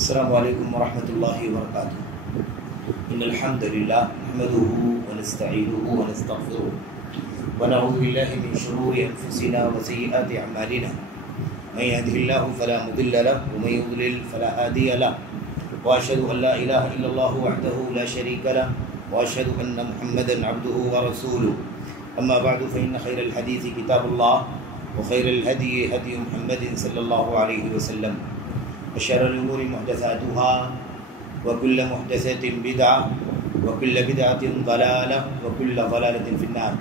السلام علیکم ورحمۃ اللہ وبرکاتہ۔ ان الحمد للہ نحمده ونستعینه ونستغفره ونعوذ باللہ من شرور انفسنا وسیئات اعمالنا من يهده الله فلا مضل له ومن يضلل فلا هادي له واشهد ان لا اله الا الله وحده لا شريك له واشهد ان محمدا عبده ورسوله اما بعد فان خير الحديث كتاب الله وخير الهدي هدي محمد صلى الله عليه وسلم وشر الأمور محدثاتها وكل محدثة بدعة وكل بدعة ضلالة وكل ضلالة في النار۔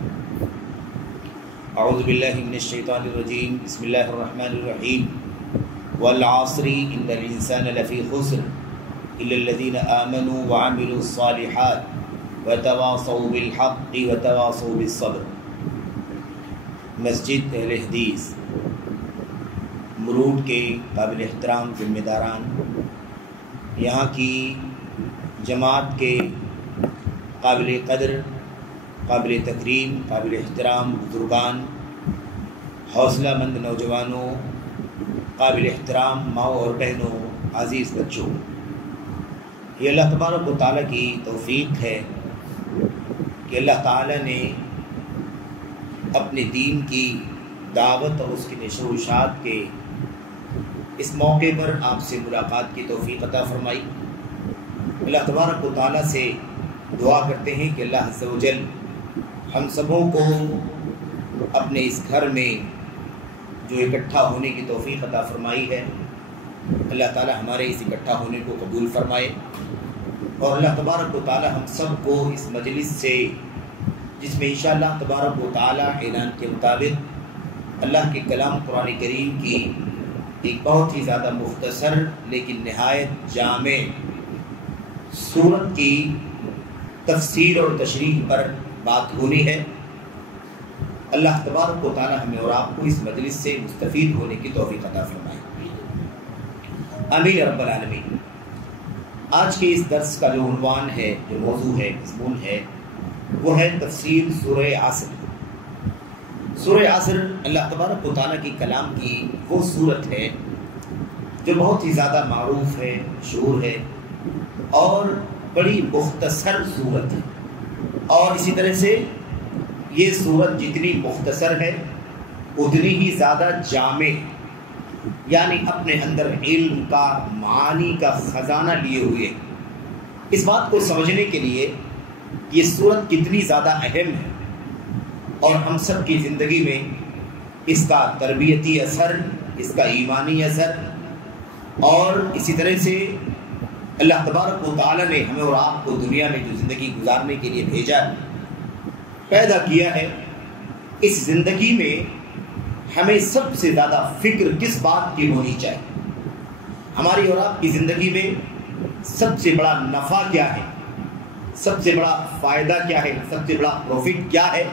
اعوذ باللہ من الشیطان الرجیم، بسم اللہ الرحمن الرحیم۔ والعصر ان الانسان لفی خسر الا الذین آمنوا وعملوا الصالحات وتواصوا بالحق وتواصوا بالصبر۔ مسجد اہل حدیث مرود کے قابل احترام ذمہ داران، یہاں کی جماعت کے قابل قدر، قابل تکریم، قابل احترام بزرگان، حوصلہ مند نوجوانوں، قابل احترام ماؤں اور بہنوں، عزیز بچوں، یہ اللہ تبارک و تعالیٰ کی توفیق ہے کہ اللہ تعالیٰ نے اپنے دین کی دعوت اور اس کی نشر و اشاعت کے اس موقع پر آپ سے ملاقات کی توفیق عطا فرمائی۔ اللہ تبارک و تعالیٰ سے دعا کرتے ہیں کہ اللہ عز و جل ہم سبوں کو اپنے اس گھر میں جو اکٹھا ہونے کی توفیق عطا فرمائی ہے، اللہ تعالیٰ ہمارے اس اکٹھا ہونے کو قبول فرمائے، اور اللہ تبارک و تعالیٰ ہم سب کو اس مجلس سے، جس میں انشاءاللہ تبارک و تعالیٰ اعلان کے مطابق اللہ کے کلام قرآن کریم کی ایک بہت ہی زیادہ مختصر لیکن نہایت جامع سورت کی تفسیر اور تشریح پر بات ہونی ہے۔ اللہ تبارک و تعالی ہمیں اور آپ کو اس مجلس سے مستفید ہونے کی توفیق عطا فرمائے، آمین رب العالمین۔ آج کے اس درس کا جو عنوان ہے، جو موضوع ہے، مضمون ہے، وہ ہے تفسیر سورہ عصر۔ سورہ عصر اللہ تبارک و تعالیٰ کی کلام کی وہ صورت ہے جو بہت ہی زیادہ معروف ہے، مشہور ہے، اور بڑی مختصر صورت ہے، اور اسی طرح سے یہ صورت جتنی مختصر ہے اتنی ہی زیادہ جامع، یعنی اپنے اندر علم کا، معانی کا خزانہ لیے ہوئے۔ اس بات کو سمجھنے کے لیے یہ صورت کتنی زیادہ اہم ہے اور ہم سب کی زندگی میں اس کا تربیتی اثر، اس کا ایمانی اثر، اور اسی طرح سے اللہ تبارک و تعالیٰ نے ہمیں اور آپ کو دنیا میں جو زندگی گزارنے کے لیے بھیجا ہے، پیدا کیا ہے، اس زندگی میں ہمیں سب سے زیادہ فکر کس بات کی ہونی چاہیے؟ ہماری اور آپ کی زندگی میں سب سے بڑا نفع کیا ہے، سب سے بڑا فائدہ کیا ہے، سب سے بڑا پروفٹ کیا ہے؟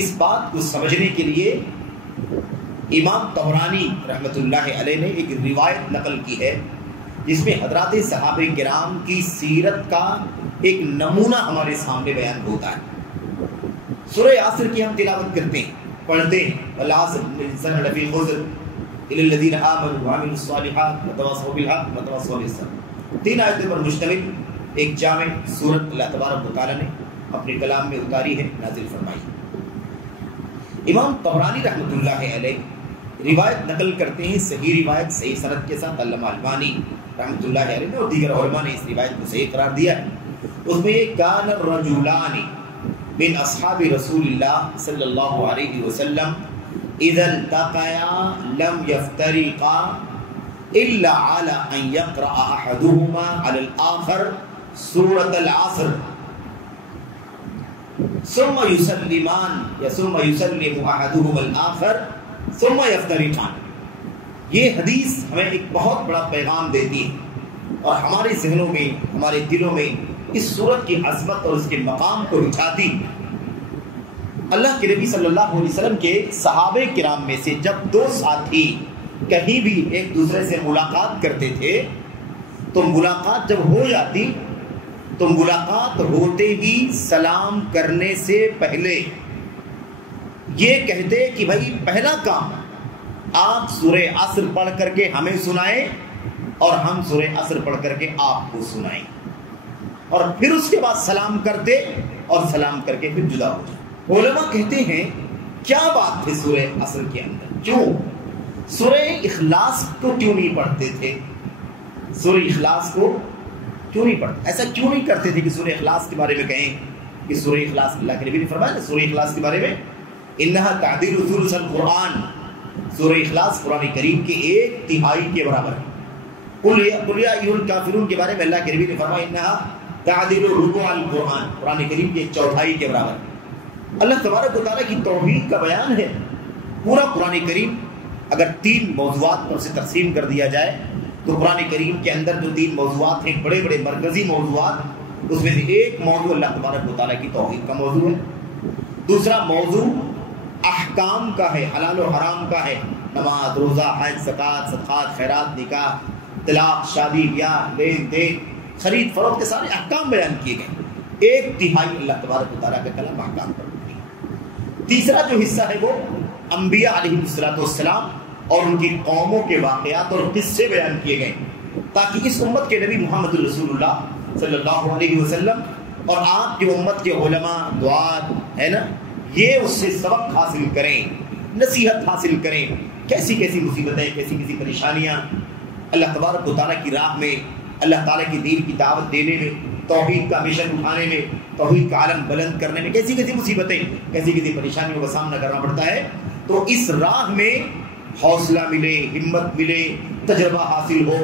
اس بات کو سمجھنے کے لیے امام طبرانی رحمۃ اللہ علیہ نے ایک روایت نقل کی ہے، جس میں حضرات صحابہ کرام کی سیرت کا ایک نمونہ ہمارے سامنے بیان ہوتا ہے۔ سورہ عصر کی ہم تلاوت کرتے ہیں، پڑھتے ہیں، والعصر ان الانسان لفی خسر الا الذین آمنوا وعملوا الصالحات وتواصوا بالحق وتواصوا بالصبر۔ 3 آیتوں پر مشتمل ایک جامع سورت اللہ تبارک و تعالیٰ نے اپنے کلام میں اتاری ہے، نازل فرمائی ہے۔ امام طبرانی رحمۃ اللہ علیہ روایت نقل کرتے ہیں، صحیح روایت، صحیح سند کے ساتھ۔ علامہ البانی رحمۃ اللہ علیہ نے اور دیگر علماء نے اس روایت کو صحیح قرار دیا ہے۔ اس میں کان الرجلان من اصحاب رسول اللہ صلی اللہ علیہ وسلم اذا التقیا لم يفترقا الا على ان يقرأ احدهما على الاخر سورة العصر ثم يسلمان یا ثم يسلم احدهما الاخر ثم يفترقان۔ یہ حدیث ہمیں ایک بہت بڑا پیغام دیتی ہے اور ہمارے ذہنوں میں، ہمارے دلوں میں اس سورت کی عظمت اور اس کے مقام کو بٹھاتی۔ اللہ کے نبی صلی اللہ علیہ وسلم کے صحابہ کرام میں سے جب 2 ساتھی کہیں بھی ایک دوسرے سے ملاقات کرتے تھے تو ملاقات جب ہو جاتی تو ملاقات ہوتے ہی سلام کرنے سے پہلے یہ کہتے کہ بھائی پہلا کام آپ سورہ عصر پڑھ کر کے ہمیں سنائیں اور ہم سورہ عصر پڑھ کر کے آپ کو سنائیں، اور پھر اس کے بعد سلام کرتے اور سلام کر کے پھر جدا ہو جائیں۔ علماء کہتے ہیں کیا بات تھی سورہ عصر کے اندر، کیوں سورہ اخلاص کو کیوں نہیں پڑھتے تھے؟ سورہ اخلاص کو کیوں نہیں پڑھتے؟ ایسا کیوں نہیں کرتے تھے کہ سورہ اخلاص کے بارے میں کہیں کہ سورہ اخلاص، اللہ کے نبی نے فرمایا نا سورہ اخلاص کے بارے میں انہا تعدیل ثلث القرآن، سورہ اخلاص قرآن کریم کے 1/3 کے برابر ہے۔ قل یا ایھا الکافرون کے بارے میں اللہ کے نبی نے فرمایا انہا تعدیل ربع القرآن، قرآن کریم کے 1/4 کے برابر ہے۔ اللہ تبارک و تعالیٰ کی توحید کا بیان ہے۔ پورا قرآن کریم اگر 3 موضوعات پر سے تقسیم کر دیا جائے تو قرآن کریم کے اندر جو 3 موضوعات ہیں بڑے بڑے مرکزی موضوعات، اس میں سے ایک موضوع اللہ تبارک و تعالیٰ کی توحید کا موضوع ہے، دوسرا موضوع احکام کا ہے، حلال و حرام کا ہے، نماز، روزہ، حج، زکوٰۃ، صدقات، خیرات، نکاح، طلاق، شادی، بیاہ، لین دین، خرید فروخت کے سارے احکام بیان کیے گئے۔ 1/3 اللہ تبارک و تعالیٰ کا کلام احکام پر مبنی ہے۔ تیسرا جو حصہ ہے وہ انبیاء علیہ السلام اور ان کی قوموں کے واقعات اور قصے بیان کیے گئے، تاکہ اس امت کے نبی محمد رسول اللہ صلی اللہ علیہ وسلم اور آپ کی امت کے علماء، دعات ہے نا، یہ اس سے سبق حاصل کریں، نصیحت حاصل کریں، کیسی کیسی مصیبتیں، کیسی کیسی پریشانیاں اللہ تبارک و تعالیٰ کی راہ میں، اللہ تعالیٰ کی دین کی دعوت دینے میں، توحید کا مشن اٹھانے میں، توحید کا عالم بلند کرنے میں کیسی کیسی مصیبتیں، کیسی کیسی پریشانیوں کا سامنا کرنا پڑتا ہے۔ تو اس راہ میں حوصلہ ملے، ہمت ملے، تجربہ حاصل ہو،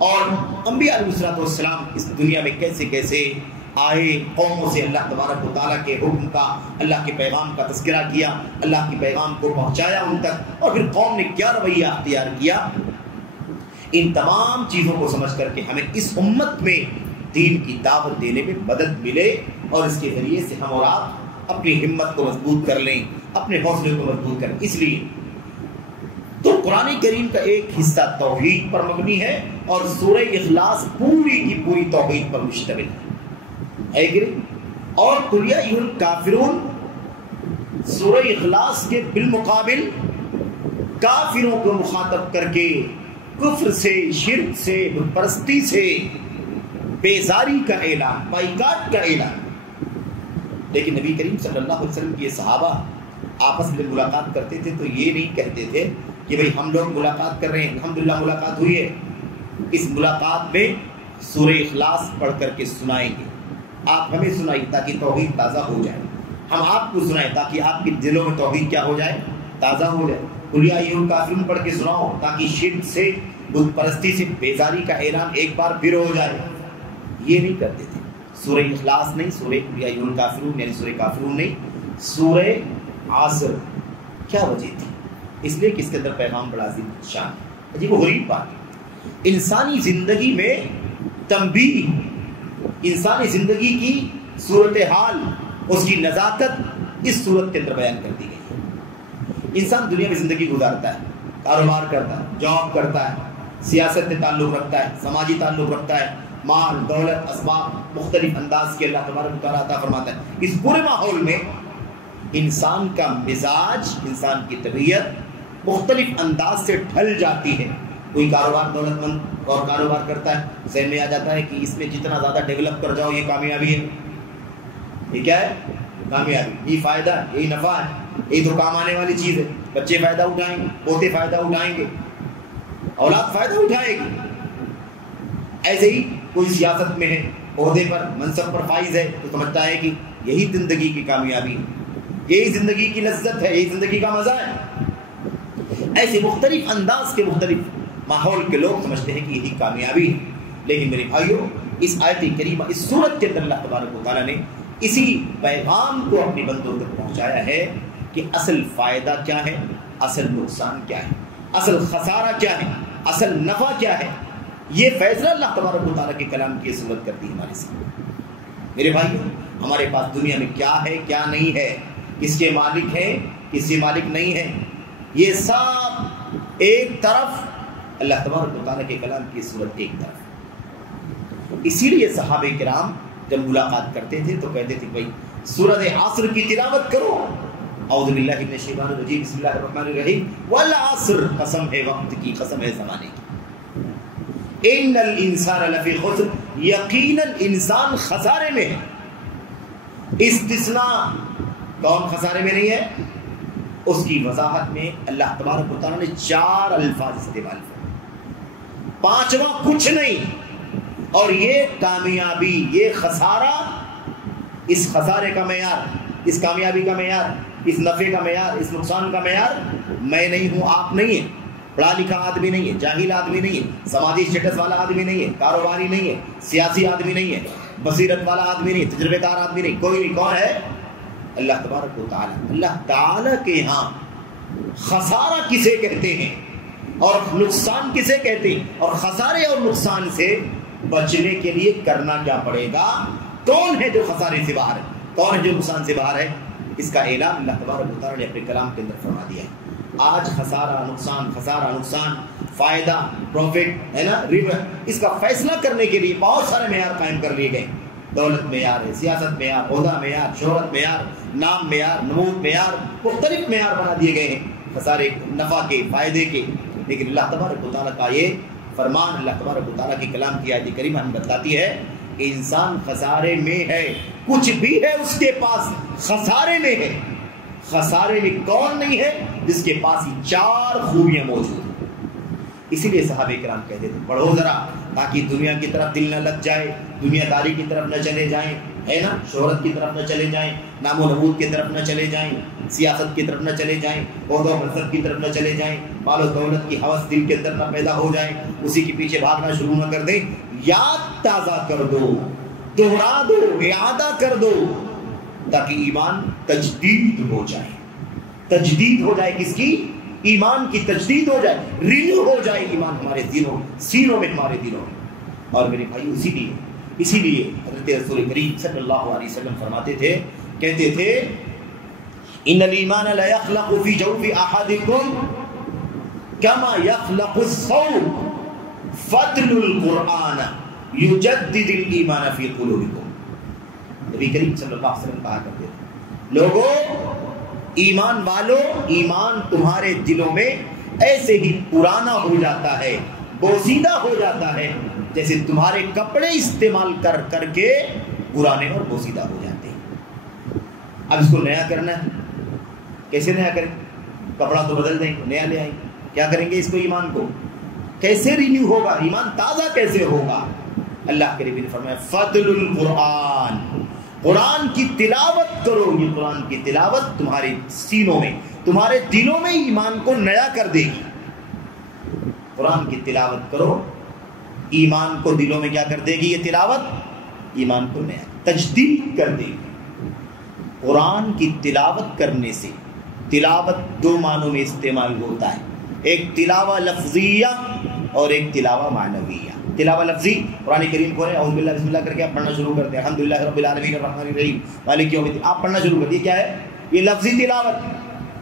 اور انبیاء علیہ السلام اس دنیا میں کیسے کیسے آئے، قوموں سے اللہ تبارک و تعالیٰ کے حکم کا، اللہ کے پیغام کا تذکرہ کیا، اللہ کے پیغام کو پہنچایا ان تک، اور پھر قوم نے کیا رویہ اختیار کیا۔ ان تمام چیزوں کو سمجھ کر کے ہمیں اس امت میں دین کی دعوت دینے میں مدد ملے، اور اس کے ذریعے سے ہم اور آپ اپنی ہمت کو مضبوط کر لیں، اپنے حوصلے کو مضبوط کریں۔ اس لیے تو قرآن کریم کا ایک حصہ توحید پر مبنی ہے، اور سورہ اخلاص پوری کی پوری توحید پر مشتمل ہے کہ نہیں؟ اور قل یا ایھا الکافرون سورہ اخلاص کے بالمقابل کافروں کو مخاطب کر کے کفر سے، شرک سے، بت پرستی سے بیزاری کا اعلان، بائیکاٹ کا اعلان۔ لیکن نبی کریم صلی اللہ علیہ وسلم کے صحابہ آپس میں ملاقات کرتے تھے تو یہ نہیں کہتے تھے کہ بھئی ہم لوگ ملاقات کر رہے ہیں، الحمدللہ ملاقات ہوئی ہے، اس ملاقات میں سورہ اخلاص پڑھ کر کے سنائیں گے، آپ ہمیں سنائیں تاکہ توحید تازہ ہو جائے، ہم آپ کو سنائیں تاکہ آپ کے دلوں میں توحید کیا ہو جائے، تازہ ہو جائے۔ قل یا ایھا الکافرون پڑھ کے سناؤ تاکہ شرک سے، بت پرستی سے بیزاری کا اعلان ایک بار پھر ہو جائے۔ یہ نہیں کرتے تھے۔ سورہ اخلاص نہیں، سورہ قل یا ایھا الکافرون یعنی سورہ کافرون نہیں، سورہ عصر۔ کیا وجہ تھی؟ اس لیے کہ اس کے اندر پیغام بڑا عظیم شان ہے، عجیب و غریب بات ہے۔ انسانی زندگی میں تنبیہ، انسانی زندگی کی صورتحال، اس کی نزاکت اس صورت کے اندر بیان کر دی گئی ہے۔ انسان دنیا میں زندگی گزارتا ہے، کاروبار کرتا ہے، جاب کرتا ہے، سیاست سے تعلق رکھتا ہے، سماجی تعلق رکھتا ہے، مال، دولت، اسباب مختلف انداز کے اللہ تبارک و تعالیٰ عطا فرماتا ہے۔ اس پورے ماحول میں انسان کا مزاج، انسان کی طبیعت مختلف انداز سے ڈھل جاتی ہے۔ کوئی کاروبار دولت مند اور کاروبار کرتا ہے، ذہن میں آ جاتا ہے کہ اس میں جتنا زیادہ ڈیولپ کر جاؤ یہ کامیابی ہے، یہ کیا ہے؟ کامیابی، یہ فائدہ ہے، یہی نفع ہے، یہی تو کام آنے والی چیز ہے۔ بچے فائدہ اٹھائیں گے، پوتے فائدہ اٹھائیں گے، اولاد فائدہ اٹھائے گی۔ ایسے ہی کوئی سیاست میں ہے، عہدے پر، منصب پر فائز ہے، تو سمجھتا ہے کہ یہی زندگی کی کامیابی ہے، یہی زندگی کی لذت ہے، یہی زندگی کا مزہ ہے۔ ایسے مختلف انداز کے مختلف ماحول کے لوگ سمجھتے ہیں کہ یہی کامیابی ہے۔ لیکن میرے بھائیوں، اس آیت کریمہ، اس سورت کے اندر اللہ تبارک و تعالیٰ نے اسی پیغام کو اپنے بندوں تک پہنچایا ہے کہ اصل فائدہ کیا ہے، اصل نقصان کیا ہے، اصل خسارہ کیا ہے، اصل نفع کیا ہے۔ یہ فیصلہ اللہ تبارک و تعالیٰ کے کلام کی صورت کرتی ہے ہمارے سامنے۔ میرے بھائیوں، ہمارے پاس دنیا میں کیا ہے، کیا نہیں ہے، کس کے مالک ہیں، کس کے مالک نہیں ہے، یہ سب ایک طرف، اللہ تبارک و تعالیٰ کے کلام کی صورت ایک طرف۔ اسی لیے صحابہ کرام جب ملاقات کرتے تھے تو کہتے تھے بھائی سورۃ عصر کی تلاوت کرو، اعوذ باللہ من الشیطان الرجیم، بسم اللہ الرحمن الرحیم، والعصر، قسم ہے وقت کی، قسم ہے زمانے کی۔ ان الانسان لفی خسر، یقیناً انسان خسارے میں ہے۔ استثناء، کون خسارے میں نہیں ہے؟ اس کی وضاحت میں اللہ تبارک و تعالیٰ نے 4 الفاظ استعمال کیے، 5واں کچھ نہیں۔ اور یہ کامیابی، یہ خسارہ، اس خسارے کا معیار، اس کامیابی کا معیار، اس نفع کا معیار، اس نقصان کا معیار میں نہیں ہوں، آپ نہیں ہیں، پڑھا لکھا آدمی نہیں ہے، جاہل آدمی نہیں ہے، سماجی اسٹیٹس والا آدمی نہیں ہے، کاروباری نہیں ہے، سیاسی آدمی نہیں ہے، بصیرت والا آدمی نہیں، تجربے کار آدمی نہیں، کوئی نہیں۔ کون ہے؟ اللہ تبارک و تعالیٰ۔ اللہ تعالیٰ کے ہاں خسارہ کسے کہتے ہیں اور نقصان کسے کہتے ہیں، اور خسارے اور نقصان سے بچنے کے لیے کرنا کیا پڑے گا؟ کون ہے جو خسارے سے باہر ہے، کون ہے جو نقصان سے باہر ہے؟ اس کا اعلان اللہ تبارک و تعالیٰ نے اپنے کلام کے اندر فرما دیا ہے۔ آج خسارہ نقصان، فائدہ پروفٹ ہے نا، ربح، اس کا فیصلہ کرنے کے لیے بہت سارے معیار قائم کر لیے گئے۔ دولت معیار ہے، سیاست معیار، عہدہ معیار، شہرت معیار، نام معیار، نمود معیار، مختلف معیار بنا دیے گئے ہیں خسارے، نفع کے، فائدے کے۔ لیکن اللہ تبارک و تعالیٰ کا یہ فرمان، اللہ تبارک و تعالیٰ کی کلام کی آیت کریمہ ہمیں بتلاتی ہے کہ انسان خسارے میں ہے، کچھ بھی ہے اس کے پاس خسارے میں ہے۔ خسارے میں کون نہیں ہے؟ جس کے پاس یہ 4 خوبیاں موجود ہیں۔ اسی لیے صحابہ کرام کہتے تھے پڑھو ذرا، تاکہ دنیا کی طرف دل نہ لگ جائے، دنیا داری کی طرف نہ چلے جائیں، ہے نا، شہرت کی طرف نہ چلے جائیں، نام و نمود کی طرف نہ چلے جائیں، سیاست کی طرف نہ چلے جائیں، عہدہ و منصب کی طرف نہ چلے جائیں، مال و دولت کی ہوس دل کے اندر نہ پیدا ہو جائے، اسی کے پیچھے بھاگنا شروع نہ کر دیں۔ یاد تازہ کر دو، دوہرا دو، اعادہ کر دو، تاکہ ایمان تجدید ہو جائے۔ تجدید ہو جائے کس کی؟ ایمان کی تجدید ہو جائے، رینیو ہو جائے ایمان ہمارے دلوں، سینوں میں، ہمارے دلوں میں۔ اور میرے بھائی اسی لیے حضرت رسول کریم صلی اللہ علیہ وسلم فرماتے تھے، کہتے تھے ان الایمان لا يخلق في جوف احدكم كما يخلق الثوب فتل القرآن يجدد الایمان في قلوبكم۔ نبی کریم صلی اللہ علیہ وسلم کہا کرتے تھے، لوگوں، ایمان والو، ایمان تمہارے دلوں میں ایسے ہی پرانا ہو جاتا ہے، بوسیدہ ہو جاتا ہے، جیسے تمہارے کپڑے استعمال کر کر کے پرانے اور بوسیدہ ہو جاتے ہیں۔ اب اس کو نیا کرنا ہے، کیسے نیا کریں؟ کپڑا تو بدل دیں، نیا لے آئیں، کیا کریں گے اس کو؟ ایمان کو کیسے رینیو ہوگا؟ ایمان تازہ کیسے ہوگا؟ اللہ کے نبی نے فرمایا فضل القرآن، قرآن کی تلاوت کرو۔ یہ قرآن کی تلاوت تمہارے سینوں میں، تمہارے دلوں میں ایمان کو نیا کر دے گی۔ قرآن کی تلاوت کرو، ایمان کو دلوں میں کیا کر دے گی؟ یہ تلاوت ایمان کو نیا تجدید کر دے گی۔ قرآن کی تلاوت کرنے سے، تلاوت 2 معنوں میں استعمال ہوتا ہے، ایک تلاوہ لفظیہ اور ایک تلاوہ معنویہ۔ تلاوہ لفظی، قرآن کریم کو اعوذ باللہ بسم اللہ کر کے آپ پڑھنا شروع کرتے ہیں، الحمدللہ رب العالمین الرحمن الرحیم مالک یوم الدین، آپ پڑھنا شروع کرتے ہیں، کیا ہے؟ یہ لفظی تلاوت۔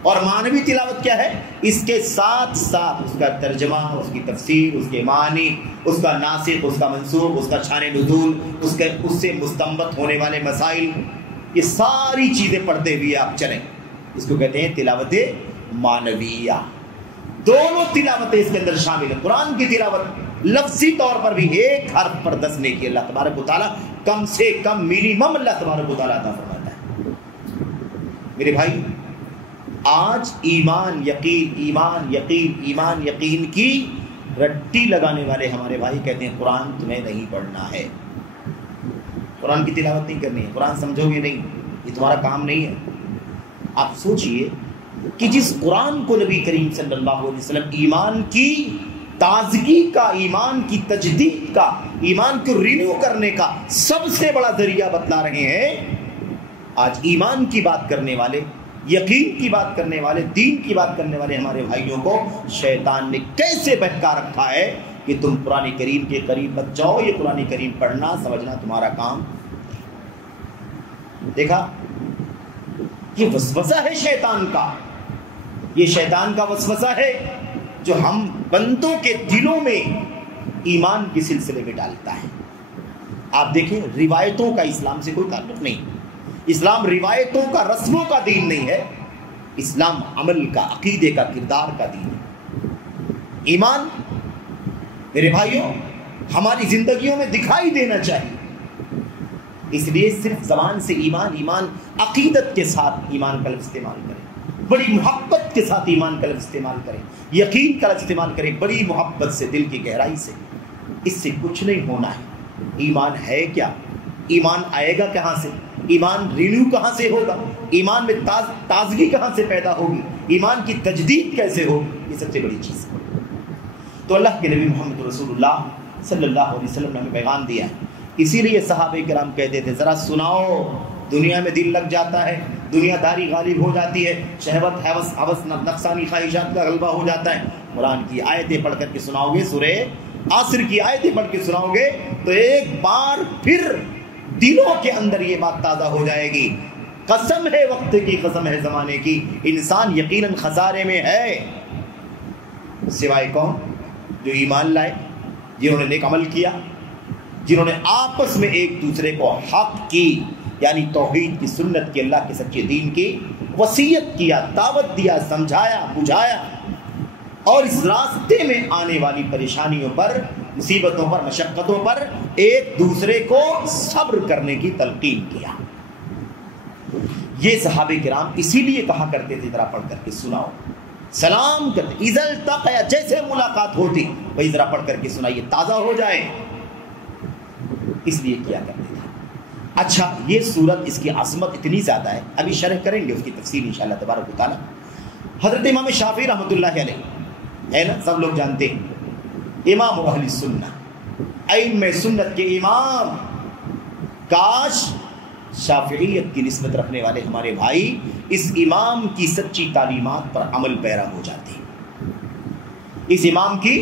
اور معنوی تلاوت کیا ہے؟ اس کے ساتھ ساتھ اس کا ترجمہ، اس کی تفسیر، اس کے معنی، اس کا ناسخ، اس کا منسوخ، اس کا شان نزول، اس سے مستنبط ہونے والے مسائل، یہ ساری چیزیں پڑھتے ہوئے آپ چلیں، اس کو کہتے ہیں تلاوت معنویہ۔ دونوں تلاوتیں اس کے اندر شامل ہیں۔ قرآن کی تلاوت لفظی طور پر بھی ایک حرف پر 10 نیکی اللہ تبارک و تعالیٰ کم سے کم منیمم اللہ تبارک و تعالیٰ عطا فرماتا ہے۔ میرے بھائی، آج ایمان یقین کی رٹی لگانے والے ہمارے بھائی کہتے ہیں قرآن تمہیں نہیں پڑھنا ہے، قرآن کی تلاوت نہیں کرنی ہے، قرآن سمجھو گے نہیں، یہ تمہارا کام نہیں ہے۔ آپ سوچئے کہ جس قرآن کو نبی کریم صلی اللہ علیہ وسلم ایمان کی تازگی کا، ایمان کی تجدید کا، ایمان کو رینیو کرنے کا سب سے بڑا ذریعہ بتلا رہے ہیں، آج ایمان کی بات کرنے والے، یقین کی بات کرنے والے، دین کی بات کرنے والے ہمارے بھائیوں کو شیطان نے کیسے بہکا رکھا ہے کہ تم قرآن کریم کے قریب مت جاؤ، یہ قرآن کریم پڑھنا سمجھنا تمہارا کام۔ دیکھا، یہ وسوسہ ہے شیطان کا، یہ شیطان کا وسوسہ ہے جو ہم بندوں کے دلوں میں ایمان کے سلسلے میں ڈالتا ہے۔ آپ دیکھیں، روایتوں کا اسلام سے کوئی تعلق نہیں، اسلام روایتوں کا، رسموں کا دین نہیں ہے، اسلام عمل کا، عقیدے کا، کردار کا دین ہے۔ ایمان میرے بھائیوں ہماری زندگیوں میں دکھائی دینا چاہیے. اس لیے صرف زبان سے ایمان عقیدت کے ساتھ ایمان کا لفظ استعمال کریں, بڑی محبت کے ساتھ ایمان کا لفظ استعمال کریں, یقین کا لفظ استعمال کریں بڑی محبت سے, دل کی گہرائی سے. اس سے کچھ نہیں ہونا ہے. ایمان ہے کیا؟ ایمان آئے گا کہاں سے؟ ایمان رینیو کہاں سے ہوگا؟ ایمان میں تازگی کہاں سے پیدا ہوگی؟ ایمان کی تجدید کیسے ہوگی؟ یہ سب سے بڑی چیز ہے. تو اللہ کے نبی محمد رسول اللہ صلی اللہ علیہ وسلم نے ہمیں پیغام دیا ہے. اسی لیے صحابہ کرام کہتے تھے ذرا سناؤ. دنیا میں دل لگ جاتا ہے, دنیا داری غالب ہو جاتی ہے, شہوت ہوس نفسانی خواہشات کا غلبہ ہو جاتا ہے. قرآن کی آیتیں پڑھ کر کے سناؤ گے, سورہ عصر کی آیتیں پڑھ کے سناؤ گے تو ایک بار پھر دلوں کے اندر یہ بات تازہ ہو جائے گی. قسم ہے وقت کی, قسم ہے زمانے کی, انسان یقیناً خسارے میں ہے. سوائے کون؟ جو ایمان لائے, جنہوں نے نیک عمل کیا, جنہوں نے آپس میں ایک دوسرے کو حق کی یعنی توحید کی, سنت کی, اللہ کے سچے دین کی وصیت کیا, دعوت دیا, سمجھایا, بجھایا, اور اس راستے میں آنے والی پریشانیوں پر, مصیبتوں پر, مشقتوں پر ایک دوسرے کو صبر کرنے کی تلقین کیا. یہ صحابہ کرام اسی لیے کہا کرتے تھے ذرا پڑھ کر کے سناؤ. سلام کرتے, اذا التقیا, جیسے ملاقات ہوتی وہی ذرا پڑھ کر کے سنائیے تازہ ہو جائے, اس لیے کیا کرتے تھے. اچھا, یہ صورت, اس کی عظمت اتنی زیادہ ہے, ابھی شرح کریں گے اس کی تفصیل انشاءاللہ تبارک و تعالی. حضرت امام شافعی رحمۃ اللہ علیہ ہے نا, سب لوگ جانتے ہیں, امام اہل سنہ, ائمہ سنت کے امام. کاش شافعیت کی نسبت رکھنے والے ہمارے بھائی اس امام کی سچی تعلیمات پر عمل پیرا ہو جاتے, اس امام کی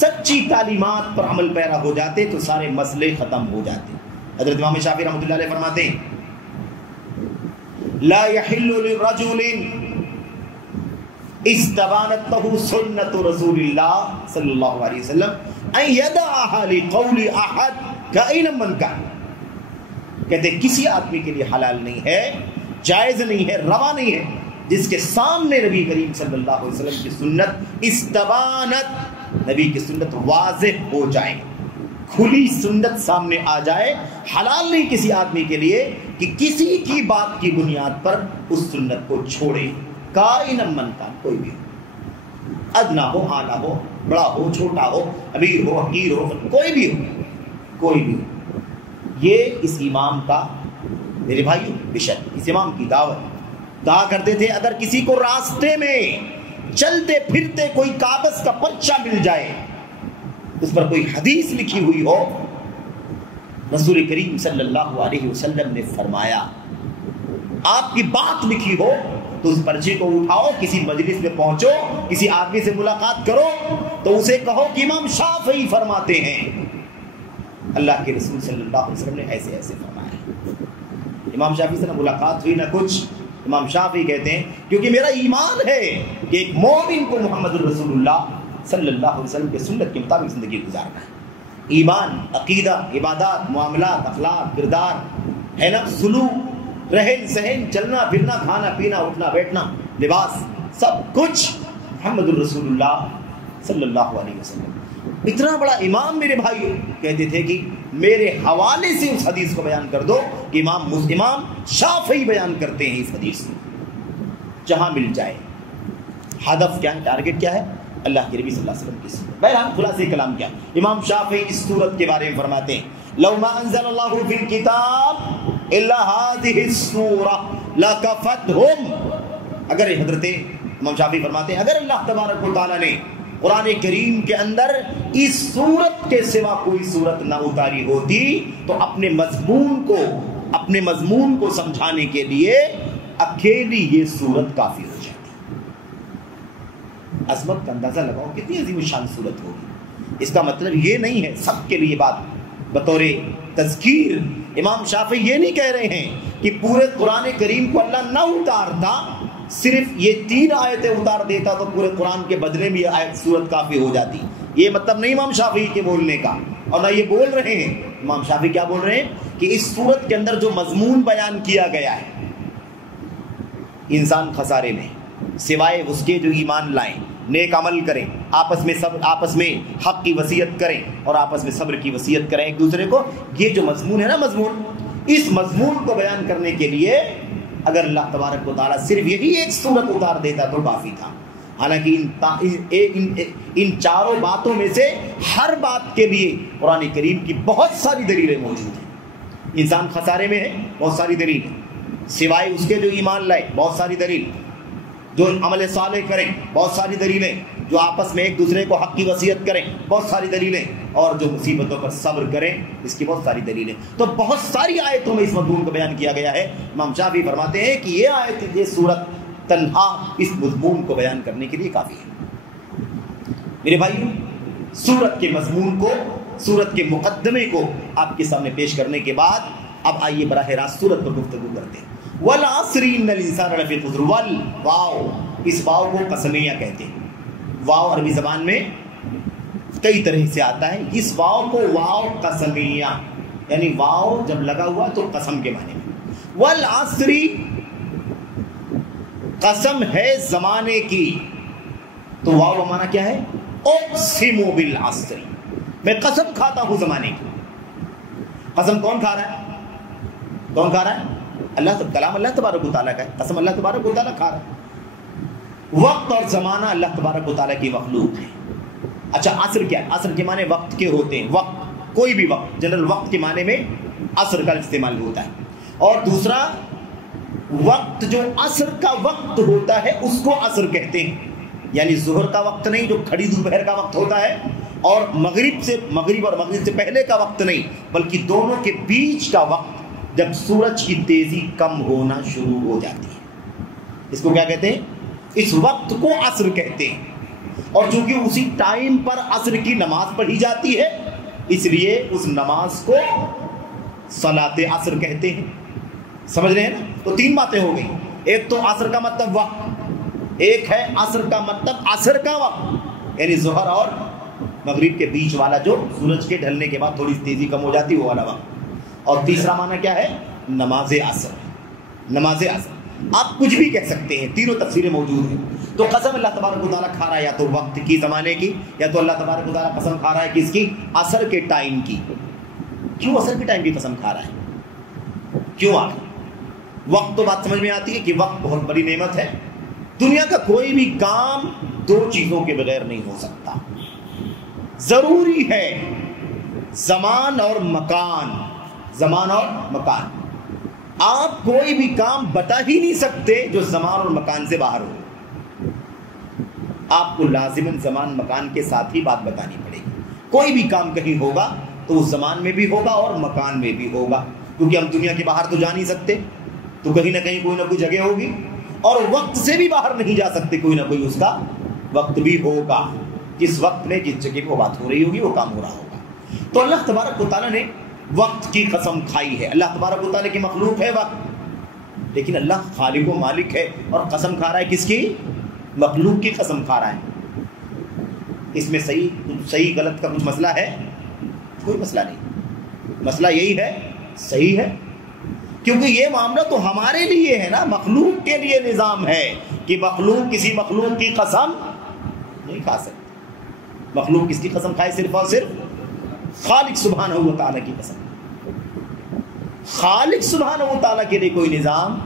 سچی تعلیمات پر عمل پیرا ہو جاتے تو سارے مسئلے ختم ہو جاتے. حضرت امام شافعی رحمۃ اللہ علیہ فرماتے ہیں لا يحل للرجل استبانت له سنت رسول اللہ صلی اللہ علیہ وسلم ان يدعها لقول احد كائنا من كان. کہتے کسی آدمی کے لیے حلال نہیں ہے, جائز نہیں ہے, روا نہیں ہے جس کے سامنے نبی کریم صلی اللہ علیہ وسلم کی سنت استبانت, نبی کی سنت واضح ہو جائے, کھلی سنت سامنے آ جائے. حلال نہیں کسی آدمی کے لیے کہ کسی کی بات کی بنیاد پر اس سنت کو چھوڑے. کائنا من کان, کوئی بھی ہو, ادنا ہو, اعلیٰ ہو, بڑا ہو, چھوٹا ہو, امیر ہو, حقیر ہو, کوئی بھی ہو, کوئی بھی ہو. یہ اس امام کا, میرے بھائی بشک اس امام کی دعوت. کہا کرتے تھے اگر کسی کو راستے میں چلتے پھرتے کوئی کاغذ کا پرچہ مل جائے, اس پر کوئی حدیث لکھی ہوئی ہو, رسول کریم صلی اللہ علیہ وسلم نے فرمایا آپ کی بات لکھی ہو تو اس پرچے کو اٹھاؤ, کسی مجلس میں پہنچو, کسی آدمی سے ملاقات کرو تو اسے کہو کہ امام شافعی فرماتے ہیں, اللہ کے رسول صلی اللہ علیہ وسلم نے ایسے ایسے فرمایا. امام شافعی سے نہ ملاقات ہوئی نہ کچھ. امام شافعی کہتے ہیں کیونکہ میرا ایمان ہے کہ ایک مومن کو محمد رسول اللہ صلی اللہ علیہ وسلم کے سنت کے مطابق زندگی گزارنا ہے. ایمان, عقیدہ, عبادات, معاملات, اخلاق, کردار ہے نا, سلوک, رہن سہن, چلنا پھرنا, کھانا پینا, اٹھنا بیٹھنا, لباس, سب کچھ محمد رسول اللہ صلی اللہ علیہ وسلم. اتنا بڑا امام میرے بھائی کہتے تھے کہ میرے حوالے سے اس حدیث کو بیان کر دو کہ امام شافعی بیان کرتے ہیں اس حدیث کو, جہاں مل جائے. ہدف کیا ہے, ٹارگٹ کیا ہے؟ اللہ کے نبی صلی اللہ علیہ وسلم کی سنت. بہرحال خلاصہ کلام کیا, امام شافعی اس صورت کے بارے میں فرماتے ہیں لو ما انزل اللہ فی الکتاب الا هذه السورۃ لکفتہم. اگر حضرت امام شافعی فرماتے ہیں اگر اللہ تبارک و تعالی نے قرآن کریم کے اندر اس صورت کے سوا کوئی صورت نہ اتاری ہوتی تو اپنے مضمون کو سمجھانے کے لیے اکیلی یہ صورت کافی ہو جاتی. عظمت کا اندازہ لگاؤ کتنی عظیم شان صورت ہوگی. اس کا مطلب یہ نہیں ہے سب کے لیے بات بطور تذکیر. امام شافعی یہ نہیں کہہ رہے ہیں کہ پورے قرآن کریم کو اللہ نہ اتارتا, صرف یہ 3 آیتیں اتار دیتا تو پورے قرآن کے بدلے میں یہ آیت صورت کافی ہو جاتی. یہ مطلب نہیں امام شافعی کے بولنے کا, اور نہ یہ بول رہے ہیں. امام شافعی کیا بول رہے ہیں کہ اس صورت کے اندر جو مضمون بیان کیا گیا ہے, انسان خسارے میں سوائے اس کے جو ایمان لائیں, نیک عمل کریں، آپس میں حق کی وصیت کریں اور آپس میں صبر کی وصیت کریں ایک دوسرے کو. یہ جو مضمون ہے نا، مضمون، اس مضمون کو بیان کرنے کے لیے اگر اللہ تبارک و تعالیٰ صرف یہی ایک صورت اتار دیتا تو کافی تھا. حالانکہ ان چاروں باتوں میں سے ہر بات کے لیے قرآن کریم کی بہت ساری دلیلیں موجود ہیں. انسان خسارے میں ہے، بہت ساری دلیل ہے. سوائے اس کے جو ایمان لائے، بہت ساری دلیل. جو عمل صالح کریں، بہت ساری دلیلیں. جو آپس میں ایک دوسرے کو حق کی وصیت کریں، بہت ساری دلیلیں. اور جو مصیبتوں پر صبر کریں، اس کی بہت ساری دلیلیں. تو بہت ساری آیتوں میں اس مضمون کو بیان کیا گیا ہے. امام شافعی فرماتے ہیں کہ یہ آیت، یہ سورت تنہا اس مضمون کو بیان کرنے کے لیے کافی ہے. میرے بھائیو، سورت کے مضمون کو، سورت کے مقدمے کو آپ کے سامنے پیش کرنے کے بعد اب آئیے براہ راست سورت پر گفتگو کرتے ہیں. والعصر ان الانسان لفی خسر. واو، اس واو کو قسمیہ کہتے ہیں. واو عربی زبان میں کئی طرح سے آتا ہے. اس واو کو واو قسمیہ، یعنی واو جب لگا ہوا تو قسم کے معنی میں. والعصر قسم ہے زمانے کی، تو واو کا معنی کیا ہے؟ اقسم بالعصر، میں قسم کھاتا ہوں زمانے کی. قسم کون کھا رہا ہے؟ کون کھا رہا ہے؟ اللہ. کلام اللہ تبارک و تعالیٰ کا ہے، قسم اللہ تبارک و تعالیٰ کھا رہا ہے. وقت اور زمانہ اللہ تبارک و تعالیٰ کی مخلوق ہے. اچھا، عصر کیا ہے؟ عصر کے معنی وقت کے ہوتے ہیں. وقت، کوئی بھی وقت، جنرل وقت کے معنی میں عصر کا استعمال ہوتا ہے. اور دوسرا، وقت جو عصر کا وقت ہوتا ہے اس کو عصر کہتے ہیں. یعنی ظہر کا وقت نہیں جو کھڑی دوپہر کا وقت ہوتا ہے، اور مغرب اور مغرب سے پہلے کا وقت نہیں، بلکہ دونوں کے بیچ کا وقت جب سورج کی تیزی کم ہونا شروع ہو جاتی ہے، اس کو کیا کہتے ہیں؟ اس وقت کو عصر کہتے ہیں. اور چونکہ اسی ٹائم پر عصر کی نماز پڑھی جاتی ہے، اس لیے اس نماز کو صلاۃ عصر کہتے ہیں. سمجھ رہے ہیں نا؟ تو تین باتیں ہو گئی. ایک تو عصر کا مطلب وقت، ایک ہے عصر کا مطلب عصر کا وقت، یعنی ظہر اور مغرب کے بیچ والا جو سورج کے ڈھلنے کے بعد تھوڑی تیزی کم ہو جاتی ہے وہ والا وقت. اور تیسرا معنی کیا ہے؟ نماز عصر. نماز عصر آپ کچھ بھی کہہ سکتے ہیں، تینوں تفسیریں موجود ہیں. تو قسم اللہ تبارک و تعالیٰ کھا رہا ہے یا تو وقت کی، زمانے کی، یا تو اللہ تبارک و تعالیٰ قسم کھا رہا ہے کس کی؟ عصر کے ٹائم کی. کیوں عصر کے ٹائم کی قسم کھا رہا ہے؟ کیوں؟ وقت تو بات سمجھ میں آتی ہے کہ وقت بہت بڑی نعمت ہے. دنیا کا کوئی بھی کام دو چیزوں کے بغیر نہیں ہو سکتا. ضروری ہے زمان اور مکان. زمان اور مکان. آپ کوئی بھی کام بتا ہی نہیں سکتے جو زمان اور مکان سے باہر ہو. آپ کو لازماً زمان مکان کے ساتھ ہی بات بتانی پڑے گی. کوئی بھی کام کہیں ہوگا تو اس زمان میں بھی ہوگا اور مکان میں بھی ہوگا، کیونکہ ہم دنیا کے باہر تو جا نہیں سکتے، تو کہیں نہ کہیں کوئی نہ کوئی جگہ ہوگی. اور وقت سے بھی باہر نہیں جا سکتے، کوئی نہ کوئی اس کا وقت بھی ہوگا. جس وقت میں جس جگہ کو بات ہو رہی ہوگی وہ کام ہو رہا ہوگا. تو اللہ تبارک و تعالیٰ نے وقت کی قسم کھائی ہے. اللہ تبارک و تعالیٰ کی مخلوق ہے وقت، لیکن اللہ خالق و مالک ہے اور قسم کھا رہا ہے کس کی؟ مخلوق کی قسم کھا رہا ہے. اس میں صحیح غلط کا کچھ مسئلہ ہے؟ کوئی مسئلہ نہیں. مسئلہ یہی ہے صحیح ہے، کیونکہ یہ معاملہ تو ہمارے لیے ہے نا، مخلوق کے لیے نظام ہے کہ مخلوق کسی مخلوق کی قسم نہیں کھا سکتی. مخلوق کس کی قسم کھائے؟ صرف اور صرف خالق سبحانہ و تعالیٰ کی قسم. خالق سبحانہ و تعالیٰ کے لیے کوئی نظام،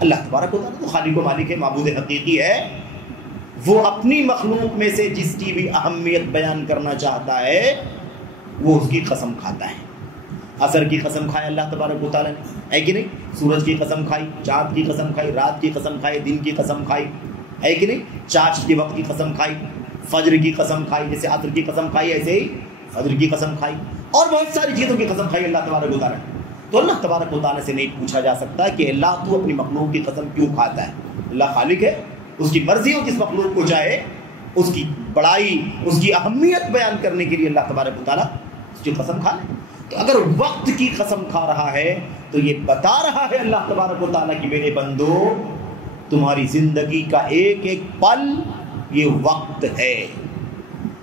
اللہ تبارک و تعالیٰ تو خالق و مالک ہے، معبود حقیقی ہے. وہ اپنی مخلوق میں سے جس کی بھی اہمیت بیان کرنا چاہتا ہے وہ اس کی قسم کھاتا ہے. عصر کی قسم کھائی اللہ تبارک و تعالیٰ نے، ہے کہ نہیں؟ سورج کی قسم کھائی، چاند کی قسم کھائی، رات کی قسم کھائی، دن کی قسم کھائی، ہے کہ نہیں؟ چاشت کے وقت کی قسم کھائی، فجر کی قسم کھائی، جیسے عصر کی قسم کھائی ایسے ہی فجر کی قسم کھائی، اور بہت ساری چیزوں کی قسم کھائی اللہ تبارک و تعالیٰ نے. تو اللہ تبارک و تعالیٰ سے نہیں پوچھا جا سکتا کہ اللہ تو اپنی مخلوق کی قسم کیوں کھاتا ہے. اللہ خالق ہے، اس کی مرضی ہو جس مخلوق کو چاہے اس کی بڑائی، اس کی اہمیت بیان کرنے کے لیے اللہ تبارک و تعالیٰ اس کی قسم کھا لے. تو اگر وقت کی قسم کھا رہا ہے تو یہ بتا رہا ہے اللہ تبارک و تعالیٰ کہ میرے بندو، تمہاری زندگی کا ایک ایک پل یہ وقت ہے.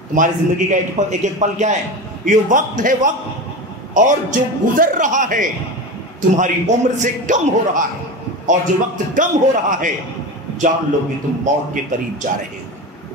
تمہاری زندگی کا ایک ایک پل کیا ہے؟ یہ وقت ہے. وقت اور جو گزر رہا ہے تمہاری عمر سے کم ہو رہا ہے، اور جو وقت کم ہو رہا ہے جان لو کہ تم موت کے قریب جا رہے ہو.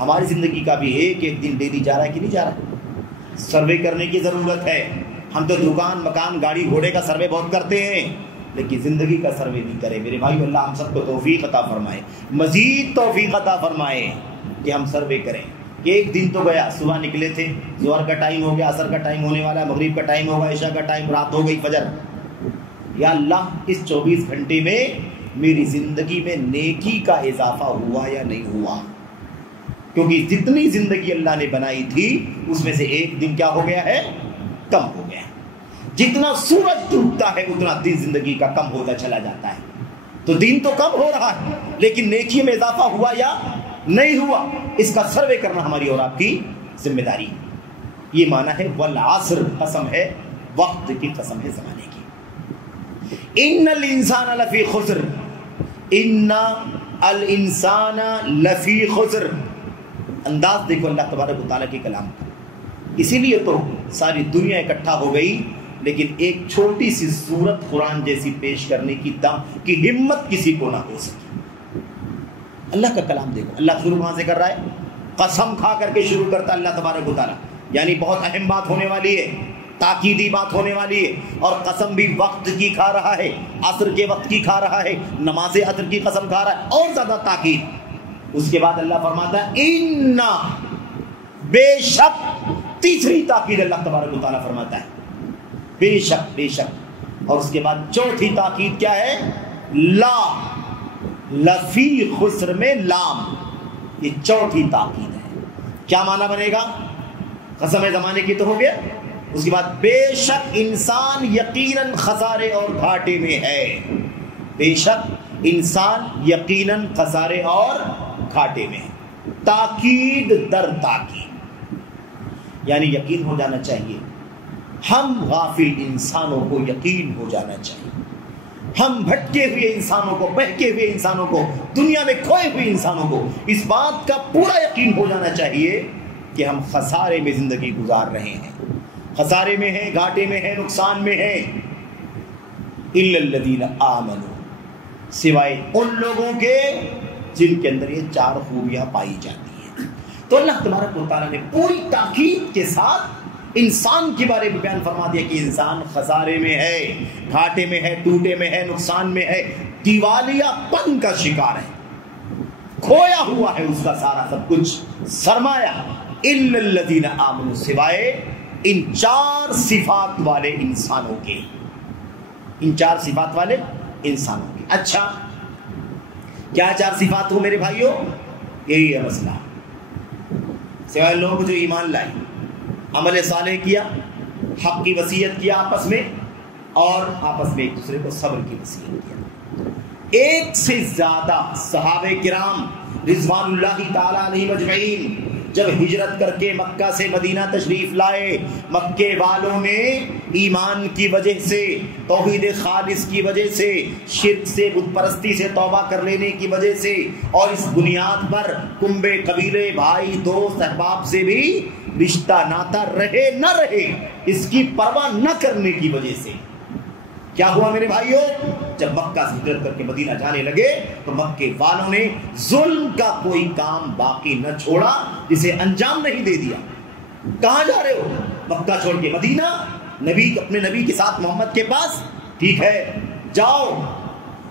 ہماری زندگی کا بھی ایک ایک دن ڈیلی جا رہا ہے کہ نہیں جا رہا؟ سروے کرنے کی ضرورت ہے. ہم تو دکان مکان گاڑی گھوڑے کا سروے بہت کرتے ہیں لیکن زندگی کا سروے نہیں کرے. میرے بھائی اللہ ہم سب کو توفیق عطا فرمائے, مزید توفیق عطا فرمائے کہ ہم سروے کریں. ایک دن تو گیا, صبح نکلے تھے, ظہر کا ٹائم ہو گیا, عصر کا ٹائم ہونے والا, مغرب کا ٹائم ہوگا, عشاء کا ٹائم, رات ہو گئی, فجر. یا اللہ اس 24 گھنٹے میں میری زندگی میں نیکی کا اضافہ ہوا یا نہیں ہوا؟ کیونکہ جتنی زندگی اللہ نے بنائی تھی اس میں سے ایک دن کیا ہو گیا ہے؟ کم ہو گیا. جتنا سورج ڈوبتا ہے اتنا دن زندگی کا کم ہوتا چلا جاتا ہے. تو دن تو کم ہو رہا ہے لیکن نیکی میں اضافہ ہوا یا نہیں ہوا, اس کا سروے کرنا ہماری اور آپ کی ذمہ داری. یہ معنی ہے والعصر, قسم ہے وقت کی, قسم ہے زمانے کی. ان الانسان لفی خسر, ان الانسان لفی خسر. انداز دیکھو اللہ تبارک و تعالیٰ کے کلام کا. اسی لیے تو ساری دنیا اکٹھا ہو گئی لیکن ایک چھوٹی سی سورت قرآن جیسی پیش کرنے کی دم کی ہمت کسی کو نہ ہو سکی. اللہ کا کلام دیکھو, اللہ شروع کہاں سے کر رہا ہے؟ قسم کھا کر کے شروع کرتا اللہ تبارک و تعالیٰ. یعنی بہت اہم بات ہونے والی ہے, تاکیدی بات ہونے والی ہے, اور قسم بھی وقت کی کھا رہا ہے, عصر کے وقت کی کھا رہا ہے, نماز عصر کی قسم کھا رہا ہے, اور زیادہ تاکید. اس کے بعد اللہ فرماتا ہے اِنَّا, بے شک. تیسری تاکید اللہ تبارک و تعالیٰ فرماتا ہے بے شک, بے شک. اور اس کے بعد چوتھی تاکید کیا ہے؟ لا, لفی خسر میں لام. یہ چوتھی تاکید ہے. کیا معنی بنے گا؟ قسم زمانے کی تو ہو گیا. اس کے بعد بے شک انسان یقیناً خسارے اور گھاٹے میں ہے. بے شک انسان یقیناً خسارے اور گھاٹے میں ہے. تاکید در تاکید, یعنی یقین ہو جانا چاہیے. ہم غافل انسانوں کو یقین ہو جانا چاہیے. ہم بھٹکے ہوئے انسانوں کو, بہکے ہوئے انسانوں کو, دنیا میں کھوئے ہوئے انسانوں کو اس بات کا پورا یقین ہو جانا چاہیے کہ ہم خسارے میں زندگی گزار رہے ہیں, خسارے میں ہیں, گھاٹے میں ہیں, نقصان میں ہیں. الا الذین آمنوا, سوائے ان لوگوں کے جن کے اندر یہ چار خوبیاں پائی جاتی ہیں. تو اللہ تبارک و تعالیٰ نے پوری تاکید کے ساتھ انسان کے بارے میں بیان فرما دیا کہ انسان خسارے میں ہے, گھاٹے میں ہے, ٹوٹے میں ہے, نقصان میں ہے, دیوالیہ پن کا شکار ہے, کھویا ہوا ہے اس کا سارا سب کچھ سرمایہ. الا الذین آمنوا, سوائے ان چار صفات والے انسانوں کے, ان چار صفات والے انسانوں کے. اچھا کیا چار صفات ہو میرے بھائیوں؟ یہی ہے مسئلہ. سوائے لوگ جو ایمان لائے, عمل صالح کیا, حق کی وصیت کیا آپس میں, اور آپس میں ایک دوسرے کو صبر کی وصیت کیا. ایک سے زیادہ صحابہ کرام رضوان اللہ تعالی علیہ مجمعین جب ہجرت کر کے مکہ سے مدینہ تشریف لائے, مکے والوں نے ایمان کی وجہ سے, توحید خالص کی وجہ سے, شرک سے, بت پرستی سے توبہ کر لینے کی وجہ سے, اور اس بنیاد پر کنبے, قبیلے, بھائی, دوست, احباب سے بھی رشتہ ناتا رہے نہ رہے, اس کی پرواہ نہ کرنے کی وجہ سے کیا ہوا میرے بھائیوں؟ جب مکہ سے ہجرت کر کے مدینہ جانے لگے تو مکے والوں نے ظلم کا کوئی کام باقی نہ چھوڑا جسے انجام نہیں دے دیا. کہاں جا رہے ہو؟ مکہ چھوڑ کے مدینہ, نبی, اپنے نبی کے ساتھ محمد کے پاس. ٹھیک ہے جاؤ,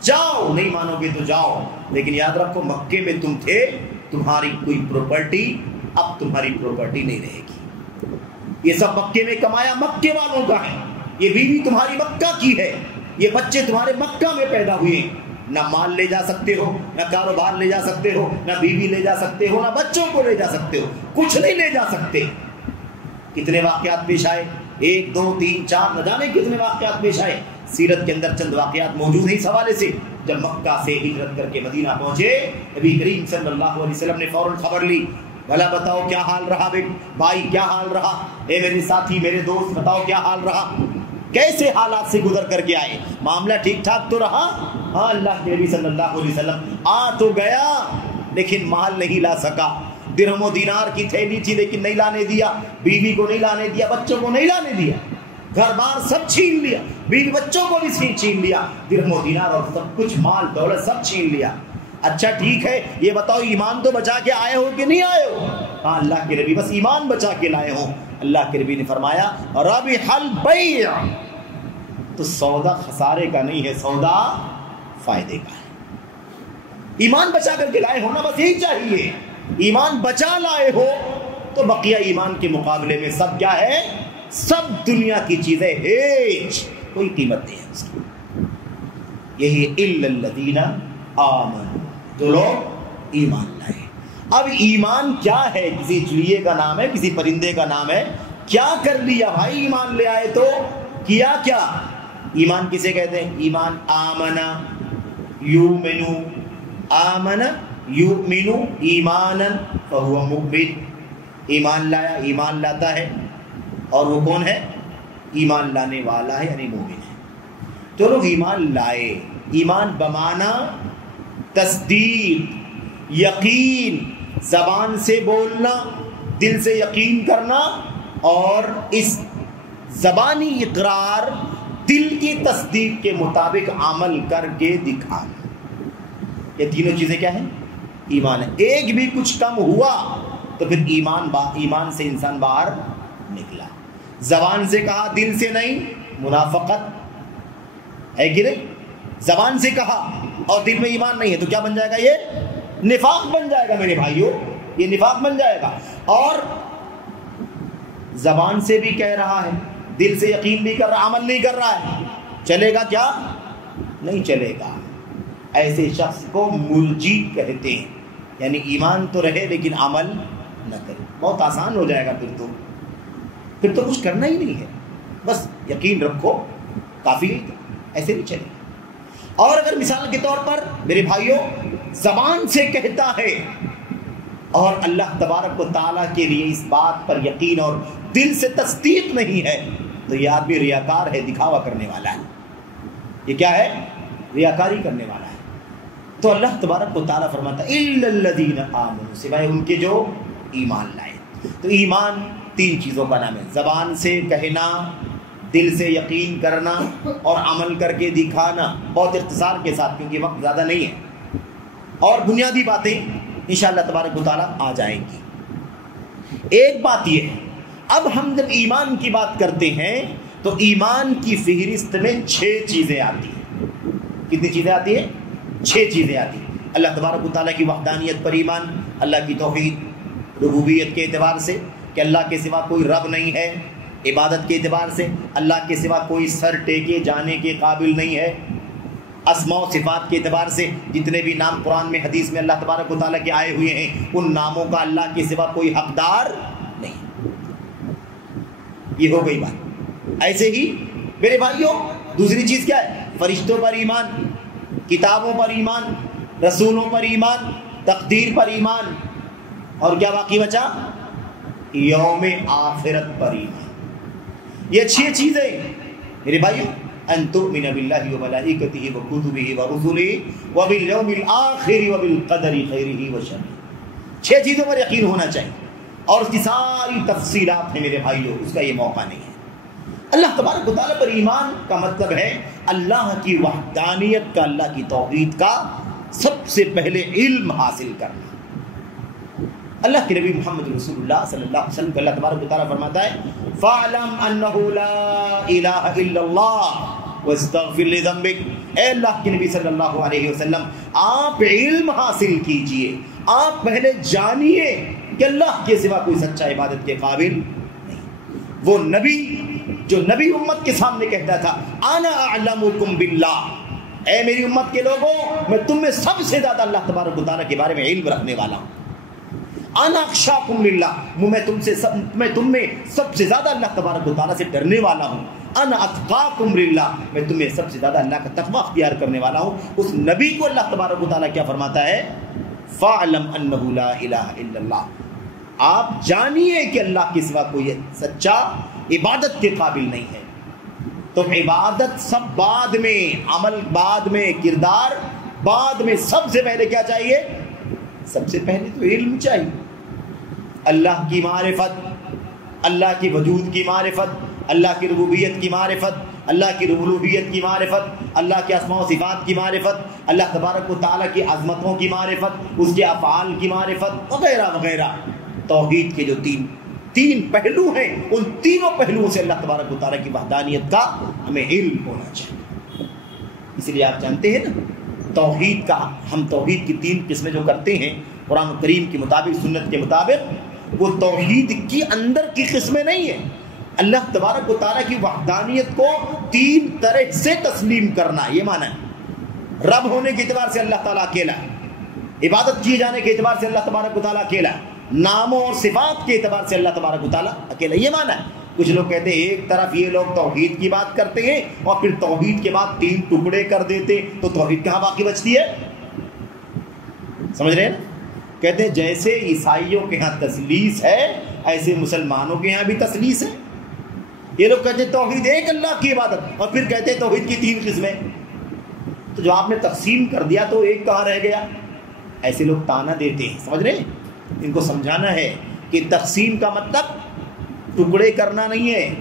جاؤ, نہیں مانو گے تو جاؤ, لیکن یاد رکھو مکے میں تم تھے, تمہاری کوئی پراپرٹی اب تمہاری پراپرٹی نہیں رہے گی. یہ سب مکے میں کمایا مکے والوں کا ہے, یہ بیوی تمہاری مکہ کی ہے, یہ بچے تمہارے مکہ میں پیدا ہوئے ہیں. نہ مال لے جا سکتے ہو, نہ کاروبار لے جا سکتے ہو, نہ بیوی لے جا سکتے ہو, نہ بچوں کو لے جا سکتے ہو, کچھ نہیں لے جا سکتے. کتنے واقعات پیش آئے, 1 2 3 4 نہ جانے کتنے واقعات پیش آئے. سیرت کے اندر چند واقعات موجود ہیں اس حوالے سے. جب مکہ سے ہجرت کر کے مدینہ پہنچے, نبی کریم صلی اللہ علیہ وسلم نے فوراً خبر لی, بھلا بتاؤ کیا حال رہا بھائی, کیا حال رہا, اے میرے ساتھی, میرے دوست, بتاؤ کیا حال رہا, کیسے حالات سے گزر کر کے آئے, معاملہ ٹھیک ٹھاک تو رہا؟ ہاں, اللہ کے نبی صلی اللہ علیہ وسلم آ تو گیا لیکن مال نہیں لا سکا. درہم و دینار کی تھیلی تھی لیکن نہیں لانے دیا, بیوی کو نہیں لانے دیا, بچوں کو نہیں لانے دیا, گھر بار سب چھین لیا, بیوی بچوں کو بھی چھین لیا, درہم و دینار اور سب کچھ مال دولت سب چھین لیا. اچھا ٹھیک ہے، یہ بتاؤ ایمان تو بچا کے آئے ہو کہ نہیں آئے ہو؟ ہاں اللہ کے نبی بس ایمان بچا کے لائے ہوں۔ اللہ کے نبی نے فرمایا ربح البیع، تو سودا خسارے کا نہیں ہے، سودا فائدے کا ہے۔ ایمان بچا کر کے لائے ہو نا، بس یہی چاہیے۔ ایمان بچا لائے ہو تو بقیہ ایمان کے مقابلے میں سب کیا ہے؟ سب دنیا کی چیزیں ہیچ، کوئی قیمت نہیں ہے اس کی۔ یہی الا الذین آمنوا، جو لوگ ایمان لائے۔ اب ایمان کیا ہے؟ کسی چڑیے کا نام ہے، کسی پرندے کا نام ہے؟ کیا کر لیا بھائی ایمان لے آئے تو؟ کیا کیا؟ ایمان کسے کہتے ہیں؟ ایمان آمنا یؤمنو، آمنا یؤمنو ایمانا فہو مؤمن، ایمان لایا، ایمان لاتا ہے، اور وہ کون ہے؟ ایمان لانے والا ہے، یعنی مومن ہے۔ تو لوگ ایمان لائے، ایمان بمانا تصدیق، یقین، زبان سے بولنا، دل سے یقین کرنا، اور اس زبانی اقرار دل کی تصدیق کے مطابق عمل کر کے دکھانا، یہ تینوں چیزیں کیا ہیں؟ ایمان ہے۔ ایک بھی کچھ کم ہوا تو پھر ایمان سے انسان باہر نکلا۔ زبان سے کہا دل سے نہیں، منافقت ہے کہ نہیں؟ زبان سے کہا اور دل میں ایمان نہیں ہے تو کیا بن جائے گا؟ یہ نفاق بن جائے گا میرے بھائیوں، یہ نفاق بن جائے گا۔ اور زبان سے بھی کہہ رہا ہے، دل سے یقین بھی کر رہا، عمل نہیں کر رہا ہے، چلے گا کیا؟ نہیں چلے گا۔ ایسے شخص کو مرجی کہتے ہیں، یعنی ایمان تو رہے لیکن عمل نہ کرے۔ بہت آسان ہو جائے گا پھر تو کچھ کرنا ہی نہیں ہے، بس یقین رکھو کافی ہے، ایسے نہیں چلے گا۔ اور اگر مثال کے طور پر میرے بھائیوں زبان سے کہتا ہے اور اللہ تبارک و تعالیٰ کے لیے اس بات پر یقین اور دل سے تصدیق نہیں ہے تو یہ آدمی ریاکار ہے، دکھاوا کرنے والا ہے۔ یہ کیا ہے؟ ریاکاری کرنے والا ہے۔ تو اللہ تبارک و تعالیٰ فرماتا ہے الا الذین آمنوا، سوائے ان کے جو ایمان لائے۔ تو ایمان تین چیزوں کا نام ہے، زبان سے کہنا، دل سے یقین کرنا، اور عمل کر کے دکھانا، بہت اختصار کے ساتھ کیونکہ وقت زیادہ نہیں ہے، اور بنیادی باتیں انشاءاللہ تبارک و تعالیٰ آ جائیں گی۔ ایک بات یہ ہے، اب ہم جب ایمان کی بات کرتے ہیں تو ایمان کی فہرست میں 6 چیزیں آتی ہیں۔ کتنی چیزیں آتی ہیں؟ 6 چیزیں آتی ہیں۔ اللہ تبارک و تعالیٰ کی وحدانیت پر ایمان، اللہ کی توحید، ربوبیت کے اعتبار سے کہ اللہ کے سوا کوئی رب نہیں ہے، عبادت کے اعتبار سے اللہ کے سوا کوئی سر ٹیکے جانے کے قابل نہیں ہے، اسماء و صفات کے اعتبار سے جتنے بھی نام قرآن میں حدیث میں اللہ تبارک و تعالیٰ کے آئے ہوئے ہیں ان ناموں کا اللہ کے سوا کوئی حقدار نہیں۔ یہ ہو گئی بات۔ ایسے ہی میرے بھائیوں دوسری چیز کیا ہے؟ فرشتوں پر ایمان، کتابوں پر ایمان، رسولوں پر ایمان، تقدیر پر ایمان، اور کیا باقی بچا؟ یوم آخرت پر ایمان۔ یہ 6 چیزیں میرے بھائیوں، ان تؤمن باللہ وملائکتہ وکتبہ ورسلہ وبالیوم الآخر وبالقدر خیرہ وشرہ۔ 6 چیزوں پر یقین ہونا چاہیے، اور اس کی ساری تفصیلات ہیں میرے بھائیوں، اس کا یہ موقع نہیں ہے۔ اللہ تبارک و تعالیٰ پر ایمان کا مطلب ہے اللہ کی وحدانیت کا، اللہ کی توحید کا سب سے پہلے علم حاصل کرنا۔ اللہ کے نبی محمد رسول اللہ صلی اللہ علیہ وسلم کو اللہ تبارک و تعالیٰ فرماتا ہے فَاعْلَمْ أَنَّهُ لَا إِلَهَ إِلَّا اللَّهُ وَاسْتَغْفِرْ لِذَنبِكَ۔ اے اللہ کے نبی صلی اللہ علیہ وسلم، آپ علم حاصل کیجئے، آپ پہلے جانیے کہ اللہ کے سوا کوئی سچا عبادت کے قابل نہیں۔ وہ نبی جو نبی امت کے سامنے کہتا تھا انا اعلمکم باللہ، اے میری امت کے لوگوں میں تم میں سب سے زیادہ اللہ تبارک و تعالیٰ کے بارے میں علم رکھنے والا ہوں۔ انا اخشاکم للہ، میں تم میں سب سے زیادہ اللہ تبارک و تعالیٰ سے ڈرنے والا ہوں۔ انا اتقاکم للہ، میں تمہیں سب سے زیادہ اللہ کا تقوی اختیار کرنے والا ہوں۔ اس نبی کو اللہ تبارک و تعالیٰ کیا فرماتا ہے؟ فاعلم انہ لا الہ الا اللہ، آپ جانیے کہ اللہ کے سوا کوئی سچا عبادت کے قابل نہیں ہے۔ تو عبادت سب بعد میں، عمل بعد میں، کردار بعد میں، سب سے پہلے کیا چاہیے؟ سب سے پہلے تو علم چاہیے، اللہ کی معرفت، اللہ کے وجود کی معرفت، اللہ کی ربوبیت کی معرفت، اللہ کی ربوبیت کی معرفت، اللہ کے اسماء و صفات کی معرفت، اللہ تبارک و تعالیٰ کی عظمتوں کی معرفت، اس کے افعال کی معرفت وغیرہ وغیرہ۔ توحید کے جو تین پہلو ہیں، ان تینوں پہلوؤں سے اللہ تبارک و تعالیٰ کی وحدانیت کا ہمیں علم ہونا چاہیے۔ اس لیے آپ جانتے ہیں نا، توحید کا ہم توحید کی 3 قسمیں جو کرتے ہیں قرآن کریم کے مطابق، سنت کے مطابق، وہ توحید کی اندر کی قسمیں نہیں ہیں۔ اللہ تبارک و تعالیٰ کی وحدانیت کو 3 طرح سے تسلیم کرنا، یہ معنی ہے۔ رب ہونے کے اعتبار سے اللہ تعالیٰ اکیلا ہے، عبادت کیے جانے کے اعتبار سے اللہ تبارک و تعالیٰ اکیلا ہے، ناموں اور صفات کے اعتبار سے اللہ تبارک و تعالیٰ اکیلا، یہ معنی ہے۔ کچھ لوگ کہتے ہیں ایک طرف یہ لوگ توحید کی بات کرتے ہیں اور پھر توحید کے بعد 3 ٹکڑے کر دیتے، تو توحید کہاں باقی بچتی ہے؟ سمجھ رہے ہیں نا؟ کہتے ہیں جیسے عیسائیوں کے ہاں تثلیث ہے، ایسے مسلمانوں کے ہاں بھی تثلیث ہے۔ یہ لوگ کہتے ہیں توحید ایک اللہ کی عبادت، اور پھر کہتے ہیں توحید کی 3 قسمیں۔ تو جو آپ نے تقسیم کر دیا تو ایک کہاں رہ گیا؟ ایسے لوگ تانا دیتے ہیں، سمجھ رہے ہیں؟ ان کو سمجھانا ہے کہ تقسیم کا مطلب ٹکڑے کرنا نہیں ہے،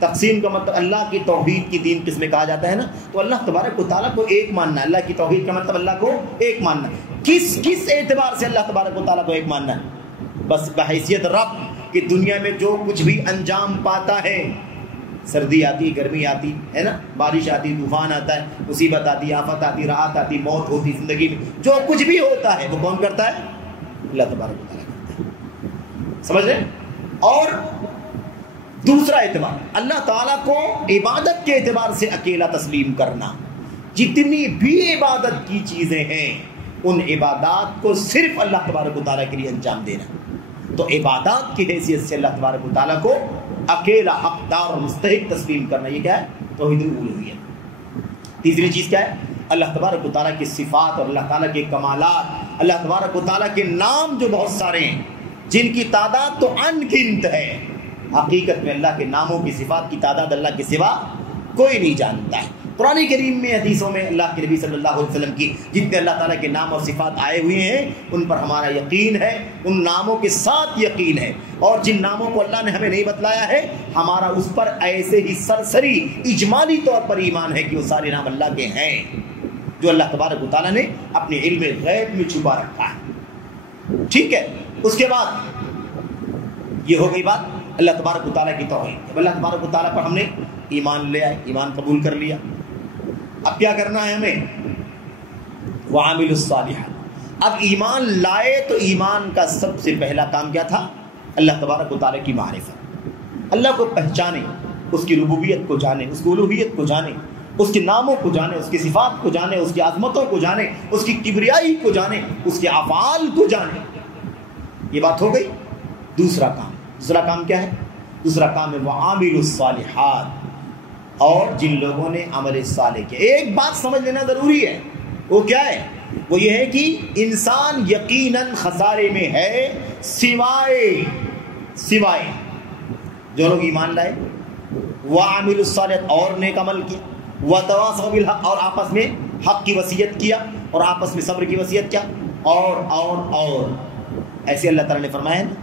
تقسیم کا مطلب اللہ کی توحید کی 3 قسمیں کہا جاتا ہے نا، تو اللہ تبارک و تعالیٰ کو ایک ماننا ہے۔ اللہ کی توحید کا مطلب اللہ کو ایک ماننا ہے۔ کس اعتبار سے اللہ تبارک و تعالیٰ کو ایک ماننا ہے؟ بس بحیثیت رب کہ دنیا میں جو کچھ بھی انجام پاتا ہے، سردی آتی، گرمی آتی ہے نا، بارش آتی، طوفان آتا ہے، مصیبت آتی، آفت آتی، راحت آتی، موت ہوتی، زندگی میں جو کچھ بھی ہوتا ہے وہ کون کرتا ہے؟ اللہ تبارک و تعالیٰ کرتا ہے۔ سمجھ رہے ہیں؟ اور دوسرا اعتبار اللہ تعالیٰ کو عبادت کے اعتبار سے اکیلا تسلیم کرنا، جتنی بھی عبادت کی چیزیں ہیں ان عبادات کو صرف اللہ تبارک و تعالیٰ کے لیے انجام دینا، تو عبادات کی حیثیت سے اللہ تبارک و تعالیٰ کو اکیلا حقدار اور مستحق تسلیم کرنا، یہ کیا ہے؟ توحید الوہیت۔ تیسری چیز کیا ہے؟ اللہ تبارک و تعالیٰ کی صفات اور اللہ تعالیٰ کے کمالات، اللہ تبارک و تعالیٰ کے نام جو بہت سارے ہیں، جن کی تعداد تو ان گنت ہے، حقیقت میں اللہ کے ناموں کی صفات کی تعداد اللہ کے سوا کوئی نہیں جانتا ہے۔ قرآن کریم میں، حدیثوں میں اللہ کے نبی صلی اللہ علیہ وسلم کی جتنے اللہ تعالیٰ کے نام اور صفات آئے ہوئے ہیں ان پر ہمارا یقین ہے، ان ناموں کے ساتھ یقین ہے، اور جن ناموں کو اللہ نے ہمیں نہیں بتلایا ہے ہمارا اس پر ایسے ہی سرسری اجمالی طور پر ایمان ہے کہ وہ سارے نام اللہ کے ہیں جو اللہ تبارک و تعالیٰ نے اپنے علم غیب میں چھپا رکھا ہے۔ ٹھیک ہے، اس کے بعد یہ ہو گئی بات اللہ تبارک و تعالیٰ کی توحید۔ جب اللہ تبارک و تعالیٰ پر ہم نے ایمان لے آئے، ایمان قبول کر لیا، اب کیا کرنا ہے ہمیں؟ وعامل الصالحات۔ اب ایمان لائے تو ایمان کا سب سے پہلا کام کیا تھا؟ اللہ تبارک و تعالیٰ کی معرفت، اللہ کو پہچانے، اس کی ربوبیت کو جانے، اس کی الوہیت کو جانے، اس کے ناموں کو جانے، اس کی صفات کو جانے، اس کی عظمتوں کو جانے، اس کی کبریائی کو جانے، اس کے افعال کو جانے۔ یہ بات ہو گئی۔ دوسرا کام کیا ہے؟ دوسرا کام ہے وعامل الصالحات، اور جن لوگوں نے عمل صالح کیا۔ ایک بات سمجھ لینا ضروری ہے، وہ کیا ہے؟ وہ یہ ہے کہ انسان یقیناً خسارے میں ہے سوائے جو لوگ ایمان لائے، وعامل الصالحات اور نیک عمل کیا، وتواصوا بالحق اور آپس میں حق کی وصیت کیا اور آپس میں صبر کی وصیت کیا، اور ایسے اللہ تعالیٰ نے فرمایا ہے نا۔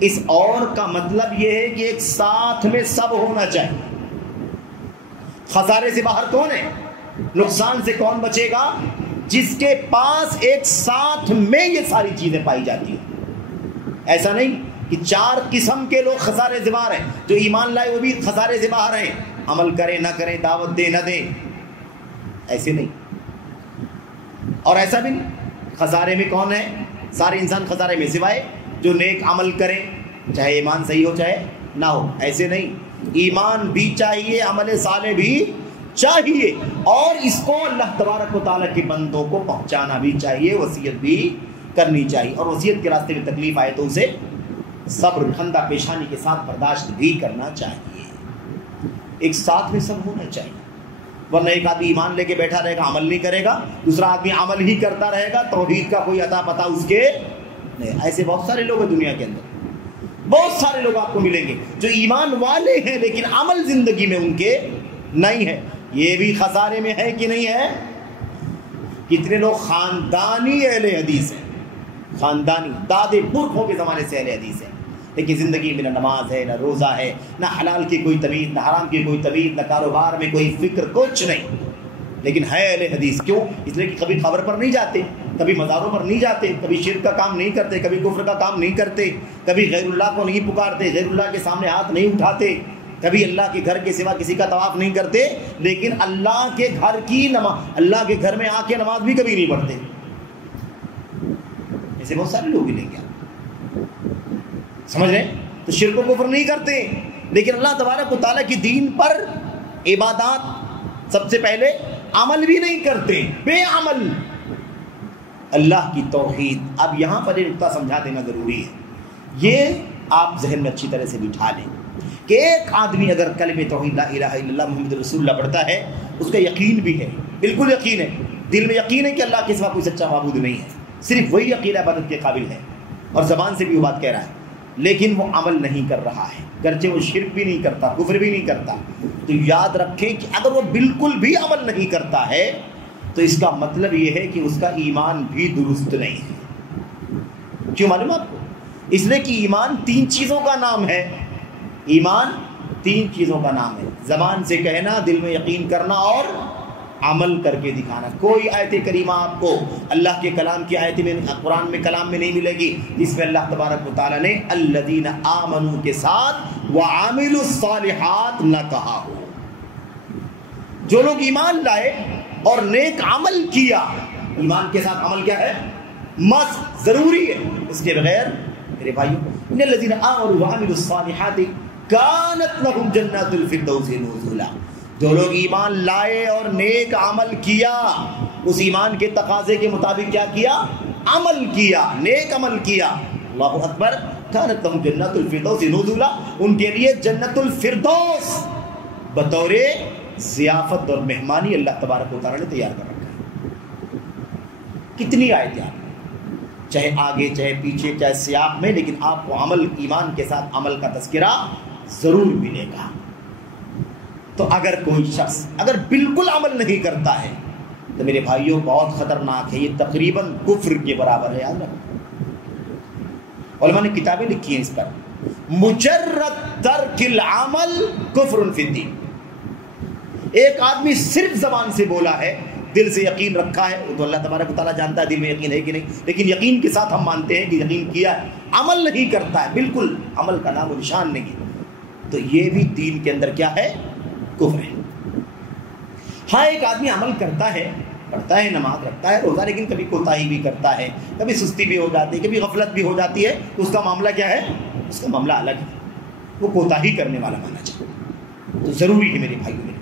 اس اور کا مطلب یہ ہے کہ ایک ساتھ میں سب ہونا چاہیے۔ خسارے سے باہر کون ہے؟ نقصان سے کون بچے گا؟ جس کے پاس ایک ساتھ میں یہ ساری چیزیں پائی جاتی ہیں۔ ایسا نہیں کہ 4 قسم کے لوگ خسارے سے باہر ہیں، جو ایمان لائے وہ بھی خسارے سے باہر ہیں، عمل کریں نہ کریں، دعوت دیں نہ دیں، ایسے نہیں۔ اور ایسا بھی نہیں، خسارے میں کون ہے؟ سارے انسان خسارے میں سوائے جو نیک عمل کریں، چاہے ایمان صحیح ہو چاہے نہ ہو، ایسے نہیں۔ ایمان بھی چاہیے، عمل صالح بھی چاہیے، اور اس کو اللہ تبارک و تعالیٰ کے بندوں کو پہنچانا بھی چاہیے، وصیت بھی کرنی چاہیے، اور وصیت کے راستے میں تکلیف آئے تو اسے صبر خندہ پیشانی کے ساتھ برداشت بھی کرنا چاہیے۔ ایک ساتھ میں سب ہونا چاہیے، ورنہ ایک آدمی ایمان لے کے بیٹھا رہے گا، عمل نہیں کرے گا، دوسرا آدمی عمل ہی کرتا رہے گا، توحید کا کوئی عطا پتہ اس کے نہیں۔ ایسے بہت سارے لوگ ہیں دنیا کے اندر، بہت سارے لوگ آپ کو ملیں گے جو ایمان والے ہیں لیکن عمل زندگی میں ان کے نہیں ہے۔ یہ بھی خسارے میں ہے کہ نہیں ہے؟ کتنے لوگ خاندانی اہل حدیث ہیں، خاندانی دادے پرکھوں کے زمانے سے اہل حدیث ہیں، لیکن زندگی میں نہ نماز ہے، نہ روزہ ہے، نہ حلال کی کوئی تمیز، نہ حرام کی کوئی تمیز، نہ کاروبار میں کوئی فکر، کچھ نہیں. لیکن ہے اہل حدیث. کیوں؟ اس لیے کہ کبھی قبر پر نہیں جاتے، کبھی مزاروں پر نہیں جاتے، کبھی شرک کا کام نہیں کرتے، کبھی کفر کا کام نہیں کرتے، کبھی غیر اللہ کو نہیں پکارتے، غیر اللہ کے سامنے ہاتھ نہیں اٹھاتے، کبھی اللہ کے گھر کے سوا کسی کا طواف نہیں کرتے، لیکن اللہ کے گھر کی نماز، اللہ کے گھر میں آ کے نماز بھی کبھی نہیں پڑھتے. ایسے بہت سارے لوگ ملیں گے، سمجھ رہے ہیں؟ تو شرک و کفر نہیں کرتے، لیکن اللہ تبارک و تعالیٰ کی دین پر عبادات سب سے پہلے عمل بھی نہیں کرتے، بے عمل. اللہ کی توحید. اب یہاں پر یہ نقطہ سمجھا دینا ضروری ہے، یہ آپ ذہن میں اچھی طرح سے بٹھا لیں کہ ایک آدمی اگر کلمہ توحید لا الہ الا اللہ محمد رسول اللہ پڑھتا ہے، اس کا یقین بھی ہے، بالکل یقین ہے، دل میں یقین ہے کہ اللہ کے سوا کوئی سچا معبود نہیں ہے، صرف وہی عقیدہ عبادت کے قابل ہے، اور زبان سے بھی وہ بات کہہ رہا ہے، لیکن وہ عمل نہیں کر رہا ہے، گرچہ وہ شرک بھی نہیں کرتا، کفر بھی نہیں کرتا. تو یاد رکھیں کہ اگر وہ بالکل بھی عمل نہیں کرتا ہے تو اس کا مطلب یہ ہے کہ اس کا ایمان بھی درست نہیں ہے. کیوں معلوم آپ کو؟ اس لیے کہ ایمان 3 چیزوں کا نام ہے. ایمان 3 چیزوں کا نام ہے: زبان سے کہنا، دل میں یقین کرنا، اور عمل کر کے دکھانا. کوئی آیت کریمہ آپ کو اللہ کے کلام کی آیت میں، قرآن میں، کلام میں نہیں ملے گی جس میں اللہ تبارک و تعالیٰ نے الذین آمنوا کے ساتھ وعاملوا الصالحات نہ کہا ہو. جو لوگ ایمان لائے اور نیک عمل کیا، ایمان کے ساتھ عمل کیا ہے؟ مست ضروری ہے، اس کے بغیر میرے بھائیوں، ان الذین آمنوا وعاملوا الصالحات کانت لهم جنات الفردوس نزلا. جو لوگ ایمان لائے اور نیک عمل کیا، اس ایمان کے تقاضے کے مطابق کیا کیا؟ عمل کیا، نیک عمل کیا. اللہ اکبر. کانت لهم جنات الفردوس نزلا، ان کے لیے جنت الفردوس بطور ضیافت اور مہمانی اللہ تبارک و تعالیٰ نے تیار کر رکھا ہے. کتنی آیتیں ہیں، چاہے آگے چاہے پیچھے چاہے سیاق میں، لیکن آپ کو عمل، ایمان کے ساتھ عمل کا تذکرہ ضرور ملے گا. تو اگر کوئی شخص اگر بالکل عمل نہیں کرتا ہے تو میرے بھائیوں بہت خطرناک ہے، یہ تقریباً کفر کے برابر ہے. یاد رکھو، علماء نے کتابیں لکھی ہیں اس پر. مجرد ترک العمل کفر فی الدین. ایک آدمی صرف زبان سے بولا ہے، دل سے یقین رکھا ہے، وہ تو اللہ تبارک و تعالیٰ جانتا ہے دل میں یقین ہے کہ نہیں، لیکن یقین کے ساتھ ہم مانتے ہیں کہ یقین کیا ہے، عمل نہیں کرتا ہے، بالکل عمل کا نام و نشان نہیں ہے، تو یہ بھی دین کے اندر کیا ہے؟ کفر ہے. ہاں ایک آدمی عمل کرتا ہے، پڑھتا ہے، نماز رکھتا ہے، روزہ، لیکن کبھی کوتاہی بھی کرتا ہے، کبھی سستی بھی ہو جاتی ہے، کبھی غفلت بھی ہو جاتی ہے، تو اس کا معاملہ کیا ہے؟ اس کا معاملہ الگ ہے، وہ کوتاہی کرنے والا مانا چاہیے. تو ضروری ہے میرے بھائیوں میرے.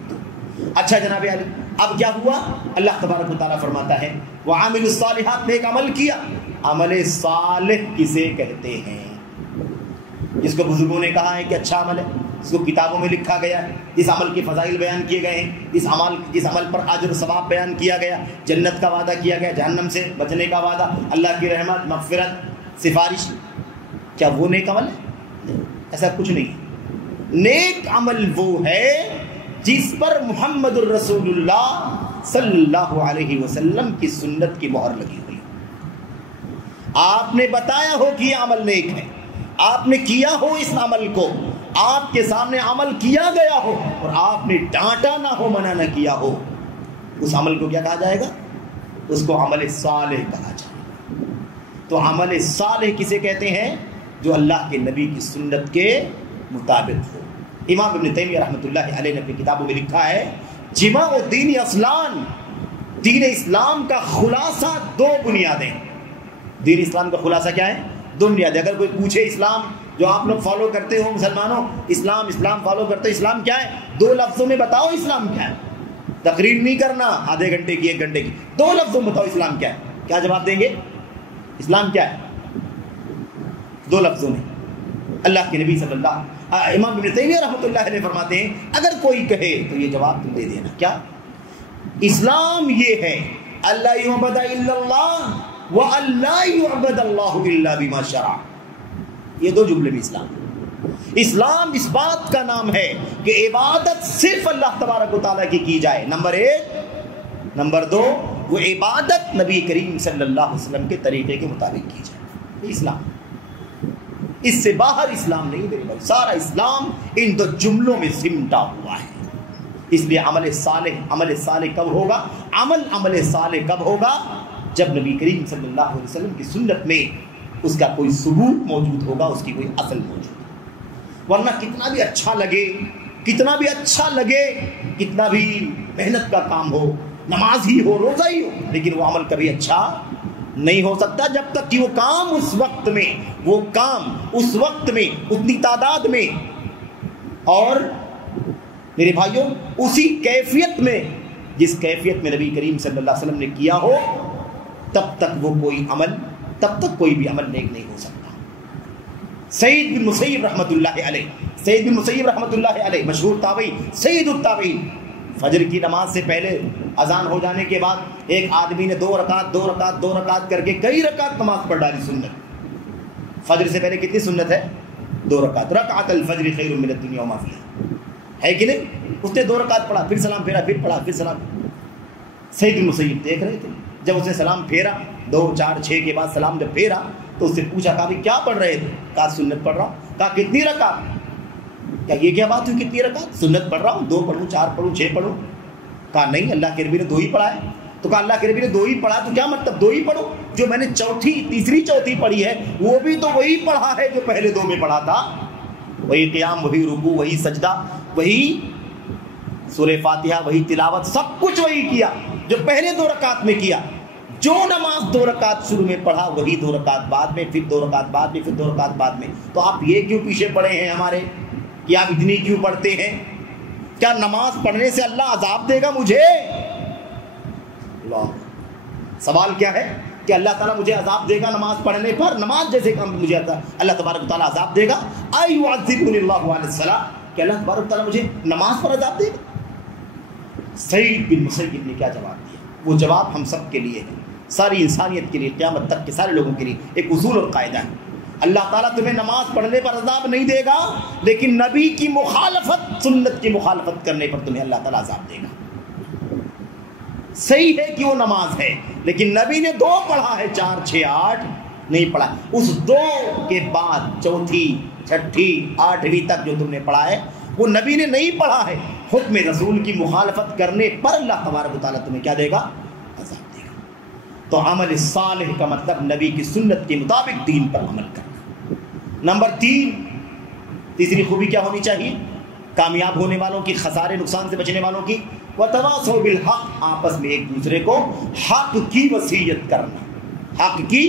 اچھا جناب علی، اب کیا ہوا؟ اللہ تبارک و تعالیٰ فرماتا ہے وعاملوا الصالحات، نیک عمل کیا. عمل صالح کسے کہتے ہیں؟ جس کو بزرگوں نے کہا ہے کہ اچھا عمل ہے، جس کو کتابوں میں لکھا گیا ہے، جس عمل کے فضائل بیان کیے گئے ہیں، جس عمل پر اجر و ثواب بیان کیا گیا، جنت کا وعدہ کیا گیا، جہنم سے بچنے کا وعدہ، اللہ کی رحمت، مغفرت، سفارش، کیا وہ نیک عمل ہے؟ ایسا کچھ نہیں. نیک عمل وہ ہے جس پر محمد الرسول اللہ صلی اللہ علیہ وسلم کی سنت کی مہر لگی ہوئی. آپ نے بتایا ہو کہ یہ عمل نیک ہے، آپ نے کیا ہو اس عمل کو، آپ کے سامنے عمل کیا گیا ہو اور آپ نے ڈانٹا نہ ہو، منع نہ کیا ہو، اس عمل کو کیا کہا جائے گا؟ اس کو عمل صالح کہا جائے گا. تو عمل صالح کسے کہتے ہیں؟ جو اللہ کے نبی کی سنت کے مطابق ہو. امام ابن تیمیہ رحمۃ اللہ علیہ نے اپنی کتابوں میں لکھا ہے جماع الدین اصلان، دین اسلام کا خلاصہ 2 بنیادیں. دین اسلام کا خلاصہ کیا ہے؟ 2 بنیادیں. اگر کوئی پوچھے اسلام جو آپ لوگ فالو کرتے ہو مسلمانوں، اسلام فالو کرتے ہو، اسلام کیا ہے؟ 2 لفظوں میں بتاؤ اسلام کیا ہے. تقریر نہیں کرنا آدھے گھنٹے کی، 1 گھنٹے کی، 2 لفظوں میں بتاؤ اسلام کیا ہے. کیا جواب دیں گے؟ اسلام کیا ہے؟ 2 لفظوں میں. اللہ کے نبی صلی اللہ، امام ابن تیمیہ رحمۃ اللہ علیہ فرماتے ہیں اگر کوئی کہے تو یہ جواب تم دے دینا. کیا؟ اسلام یہ ہے اللہ یعبد الا اللہ و اللہ یعبد اللہ الا بما شرع. یہ 2 جملے میں اسلام اس بات کا نام ہے کہ عبادت صرف اللہ تبارک و تعالیٰ کی جائے، نمبر 1. نمبر 2، وہ عبادت نبی کریم صلی اللہ علیہ وسلم کے طریقے کے مطابق کی جائے. اسلام. اس سے باہر اسلام نہیں میرے بھائی. سارا اسلام ان دو جملوں میں سمٹا ہوا ہے. اس لیے عمل صالح کب ہوگا؟ عمل صالح کب ہوگا؟ جب نبی کریم صلی اللہ علیہ وسلم کی سنت میں اس کا کوئی ثبوت موجود ہوگا، اس کی کوئی اصل موجود ہوگا. ورنہ کتنا بھی اچھا لگے، کتنا بھی محنت کا کام ہو، نماز ہی ہو، روزہ ہی ہو، لیکن وہ عمل کبھی اچھا نہیں ہو سکتا جب تک کہ وہ کام اس وقت میں اتنی تعداد میں اور میرے بھائیوں اسی کیفیت میں جس کیفیت میں نبی کریم صلی اللہ علیہ وسلم نے کیا ہو، تب تک کوئی بھی عمل نیک نہیں ہو سکتا. سعید بن مسیب رحمۃ اللہ علیہ مشہور تابعی، سید التابعین، فجر کی نماز سے پہلے اذان ہو جانے کے بعد ایک آدمی نے دو رکعت کر کے کئی رکعت نماز پڑھ ڈالی. سنت فجر سے پہلے کتنی سنت ہے؟ 2 رکعت. رکعت الفجر خیر من الدنیا وما فیہا، ہے کہ نہیں؟ اس نے 2 رکعت پڑھا، پھر سلام پھیرا، پھر پڑھا، پھر سلام. سعید بن مسیب دیکھ رہے تھے، جب اس نے سلام پھیرا 2 4 6 کے بعد سلام جب پھیرا تو اس سے پوچھا، کہا بھی کیا پڑھ رہے تھے؟ کہا سنت پڑھ رہا ہوں. کہا کتنی رکعت؟ کیا یہ کیا بات ہوئی کتنی رکعت؟ سنت پڑھ رہا ہوں، 2 پڑھوں 4 پڑھوں 6 پڑھوں. کہا نہیں، اللہ کے نبی نے 2 ہی پڑھا ہے. تو کہا اللہ کے نبی نے 2 ہی پڑھا تو کیا مطلب 2 ہی پڑھو؟ جو میں نے تیسری چوتھی پڑھی ہے وہ بھی تو وہی پڑھا ہے جو پہلے 2 میں پڑھا تھا. وہی قیام، وہی رکوع، وہی سجدہ، وہی سورہ فاتحہ، وہی تلاوت، سب کچھ وہی کیا جو پہلے 2 رکعت میں کیا. جو نماز 2 رکعت شروع میں پڑھا وہی 2 رکعت بعد میں، پھر 2 رکعت بعد میں، پھر 2 رکعت بعد میں. تو آپ یہ کیوں پیچھے پڑے ہیں ہمارے کہ آپ اتنی کیوں پڑھتے ہیں؟ کیا نماز پڑھنے سے اللہ عذاب دے گا مجھے؟ اللہ، سوال کیا ہے کہ اللہ تعالیٰ مجھے عذاب دے گا نماز پڑھنے پر؟ نماز جیسے کام مجھے اللہ تبارک و تعالیٰ عذاب دے گا؟ ایعذبنی اللہ علی الصلاۃ، کہ اللہ تبارک و تعالیٰ مجھے نماز پر عذاب دے گا؟ سعید بن مسیب نے کیا جواب دیا؟ وہ جواب ہم سب کے لیے ہے، ساری انسانیت کے لیے، قیامت تک کے سارے لوگوں کے لیے ایک اصول اور قاعدہ ہے. اللہ تعالیٰ تمہیں نماز پڑھنے پر عذاب نہیں دے گا، لیکن نبی کی مخالفت، سنت کی مخالفت کرنے پر تمہیں اللہ تعالیٰ عذاب دے گا. صحیح ہے کہ وہ نماز ہے، لیکن نبی نے 2 پڑھا ہے، 4 6 8 نہیں پڑھا. اس 2 کے بعد چوتھی، چھٹی، 8ویں تک جو تم نے پڑھا ہے وہ نبی نے نہیں پڑھا ہے. حکم رسول کی مخالفت کرنے پر اللہ تبارک و تعالیٰ تمہیں کیا دے گا؟ عذاب دے گا. تو عمل صالح کا مطلب نبی کی سنت کے مطابق دین پر عمل کرنا. نمبر 3، تیسری خوبی کیا ہونی چاہیے کامیاب ہونے والوں کی، خسارے نقصان سے بچنے والوں کی؟ وتواصوا بالحق، آپس میں ایک دوسرے کو حق کی وصیت کرنا. حق کی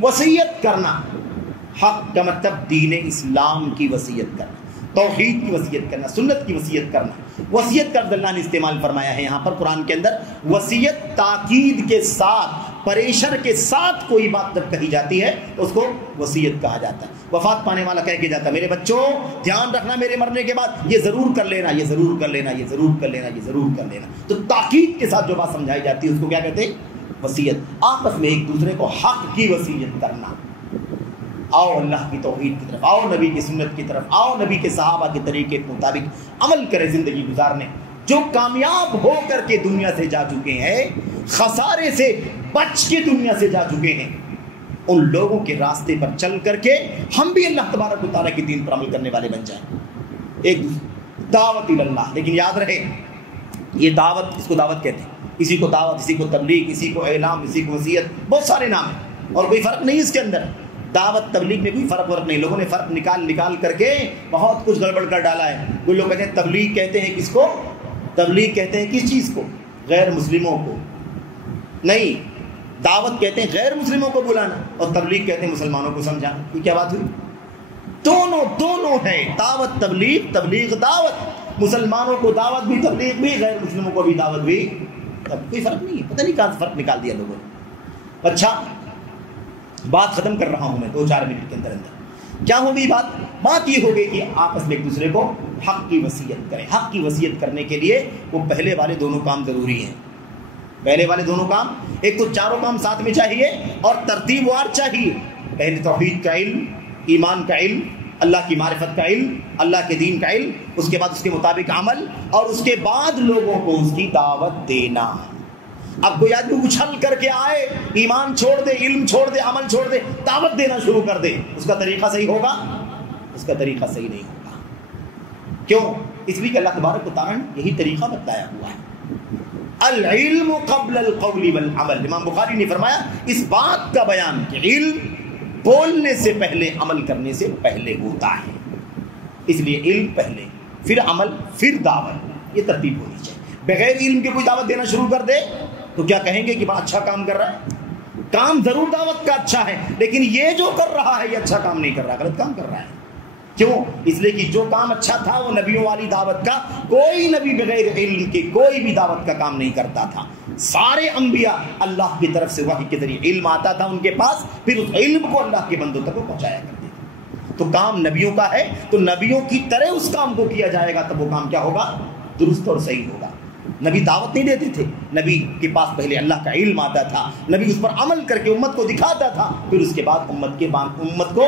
وصیت کرنا، حق کا مطلب دین اسلام کی وصیت کرنا، توحید کی وصیت کرنا، سنت کی وصیت کرنا. وصیت کا اللہ نے استعمال فرمایا ہے یہاں پر قرآن کے اندر. وصیت تاکید کے ساتھ، پریشر کے ساتھ کوئی بات جب کہی جاتی ہے تو اس کو وصیت کہا جاتا ہے. وفات پانے والا کہہ کے جاتا ہے، میرے بچوں دھیان رکھنا میرے مرنے کے بعد یہ ضرور کر لینا، یہ ضرور کر لینا، یہ ضرور کر لینا، یہ ضرور کر لینا. تو تاکید کے ساتھ جو بات سمجھائی جاتی ہے اس کو کیا کہتے ہیں؟ وصیت. آپس میں ایک دوسرے کو حق کی وصیت کرنا. آؤ اللہ کی توحید کی طرف، آؤ نبی کی سنت کی طرف، آؤ نبی کے صحابہ کے طریقے کے مطابق عمل کرے زندگی گزارنے. جو کامیاب ہو کر کے دنیا سے جا چکے ہیں، خسارے سے بچ کے دنیا سے جا چکے ہیں، ان لوگوں کے راستے پر چل کر کے ہم بھی اللہ تبارک و تعالیٰ کے دین پر عمل کرنے والے بن جائیں. ایک دعوت اللہ، لیکن یاد رہے یہ دعوت، اس کو دعوت کہتے ہیں. کسی کو دعوت، کسی کو تبلیغ، کسی کو اعلام، کسی کو وصیت، بہت سارے نام ہیں اور کوئی فرق نہیں اس کے اندر. دعوت تبلیغ میں کوئی فرق نہیں. لوگوں نے فرق نکال کر کے بہت کچھ گڑبڑ کر ڈالا ہے. کوئی لوگ کہتے ہیں تبلیغ کہتے ہیں کس کو؟ تبلیغ کہتے ہیں کس چیز کو؟ غیر مسلموں کو. نہیں، دعوت کہتے ہیں غیر مسلموں کو بلانا اور تبلیغ کہتے ہیں مسلمانوں کو سمجھانا. یہ کیا بات ہوئی؟ دونوں ہے. دعوت تبلیغ، تبلیغ دعوت. مسلمانوں کو دعوت بھی، تبلیغ بھی، غیر مسلموں کو بھی دعوت بھی. تب کوئی فرق نہیں ہے. پتہ نہیں کہاں سے فرق نکال دیا لوگوں نے. اچھا، بات ختم کر رہا ہوں میں 2-4 منٹ کے اندر. کیا ہوگی بات یہ ہوگی کہ آپس میں ایک دوسرے کو حق کی وصیت کریں. حق کی وصیت کرنے کے لیے وہ پہلے والے دونوں کام ضروری ہیں. پہلے والے دونوں کام، ایک تو چاروں کام ساتھ میں چاہیے اور ترتیب وار چاہیے. پہلے توحید کا علم، ایمان کا علم، اللہ کی معرفت کا علم، اللہ کے دین کا علم، اس کے بعد اس کے مطابق عمل، اور اس کے بعد لوگوں کو اس کی دعوت دینا. اب کوئی آدمی اچھل کر کے آئے، ایمان چھوڑ دے، علم چھوڑ دے، عمل چھوڑ دے، دعوت دینا شروع کر دے، اس کا طریقہ صحیح ہوگا؟ اس کا طریقہ صحیح نہیں ہوگا۔ کیوں؟ اس لیے کہ اللہ تبارک و تعالیٰ نے یہی طریقہ بتایا ہوا ہے، العلم قبل القول والعمل۔ امام بخاری نے فرمایا اس بات کا بیان کہ علم بولنے سے پہلے، عمل کرنے سے پہلے ہوتا ہے، اس لیے علم پہلے، پھر عمل، پھر دعوت، یہ ترتیب ہونی چاہیے۔ بغیر علم کے کوئی دعوت دینا شروع کر دے تو کیا کہیں گے کہ بڑا اچھا کام کر رہا ہے؟ کام ضرور دعوت کا اچھا ہے، لیکن یہ جو کر رہا ہے یہ اچھا کام نہیں کر رہا، غلط کام کر رہا ہے۔ کیوں؟ اس لیے کہ جو کام اچھا تھا وہ نبیوں والی دعوت کا، کوئی نبی بغیر علم کے کوئی بھی دعوت کا کام نہیں کرتا تھا۔ سارے انبیاء اللہ کی طرف سے وحی کے ذریعے علم آتا تھا ان کے پاس، پھر اس علم کو اللہ کے بندوں تک وہ پہنچایا کرتے تھے۔ تو کام نبیوں کا ہے تو نبیوں کی طرح اس کام کو کیا جائے گا، تب وہ کام کیا ہوگا؟ درست اور صحیح ہوگا۔ نبی دعوت نہیں دیتے تھے، نبی کے پاس پہلے اللہ کا علم آتا تھا، نبی اس پر عمل کر کے امت کو دکھاتا تھا، پھر اس کے بعد امت کو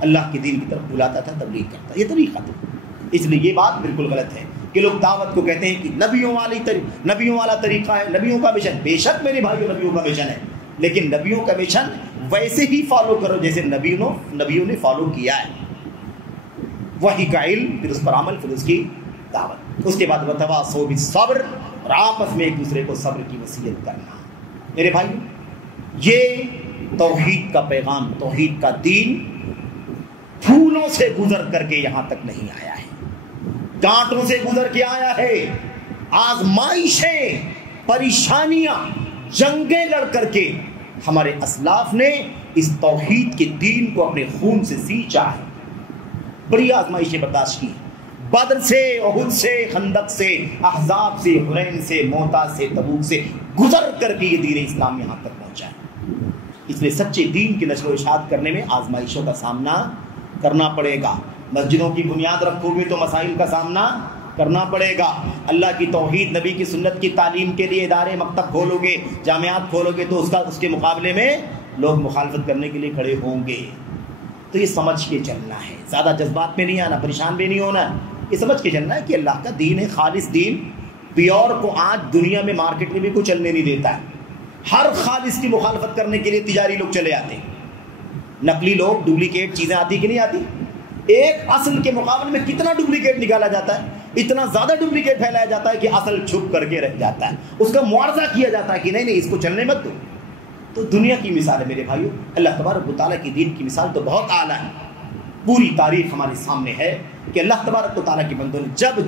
اللہ کے دین کی طرف بلاتا تھا، تبلیغ کرتا۔ یہ طریقہ تھا۔ اس لیے یہ بات بالکل غلط ہے کہ لوگ دعوت کو کہتے ہیں کہ نبیوں والا طریقہ ہے، نبیوں کا مشن۔ بے شک میرے بھائیوں نبیوں کا مشن ہے، لیکن نبیوں کا مشن ویسے ہی فالو کرو جیسے نبیوں نے فالو کیا ہے۔ وحی کا علم، پھر اس پر عمل، پھر اس کی دعوت۔ اس کے بعد وتواصوا بالصبر، اور آپس میں ایک دوسرے کو صبر کی وصیت کرنا۔ میرے بھائی، یہ توحید کا پیغام، توحید کا دین پھولوں سے گزر کر کے یہاں تک نہیں آیا ہے، کانٹوں سے گزر کے آیا ہے۔ آزمائشیں، پریشانیاں، جنگیں لڑ کر کے ہمارے اسلاف نے اس توحید کے دین کو اپنے خون سے سینچا ہے، بڑی آزمائشیں برداشت کی، بدر سے، احد سے، خندق سے، احزاب سے، حنین سے، موتا سے، تبوک سے گزر کر کے یہ دین اسلام یہاں تک پہنچا ہے۔ اس لیے سچے دین کی نشر و اشاعت کرنے میں آزمائشوں کا سامنا کرنا پڑے گا۔ مسجدوں کی بنیاد رکھو گے تو مسائل کا سامنا کرنا پڑے گا۔ اللہ کی توحید، نبی کی سنت کی تعلیم کے لیے ادارے، مکتب کھولو گے، جامعات کھولو گے تو اس کے مقابلے میں لوگ مخالفت کرنے کے لیے کھڑے ہوں گے۔ تو یہ سمجھ کے چلنا ہے، زیادہ جذبات میں نہیں آنا، پریشان بھی نہیں ہونا، یہ سمجھ کے چلنا ہے کہ اللہ کا دین ہے، خالص دین، پیور کو آج دنیا میں مارکیٹ میں بھی کوئی چلنے نہیں دیتا ہے۔ ہر خالص کی مخالفت کرنے کے لیے تجاری لوگ چلے آتے ہیں، نقلی لوگ، ڈپلیکیٹ چیزیں آتی کہ نہیں آتی؟ ایک اصل کے مقابلے میں کتنا ڈپلیکیٹ نکالا جاتا ہے، اتنا زیادہ ڈپلیکیٹ پھیلایا جاتا ہے کہ اصل چھپ کر کے رہ جاتا ہے، اس کا معاوضہ کیا جاتا ہے کہ نہیں اس کو چلنے مت دو۔ تو دنیا کی مثال ہے میرے بھائیوں، اللہ تبارک و تعالیٰ کی دین کی مثال تو بہت اعلیٰ ہے۔ پوری تاریخ ہمارے سامنے ہے کہ اللہ تبارک و تعالیٰ کے بندوں نے جب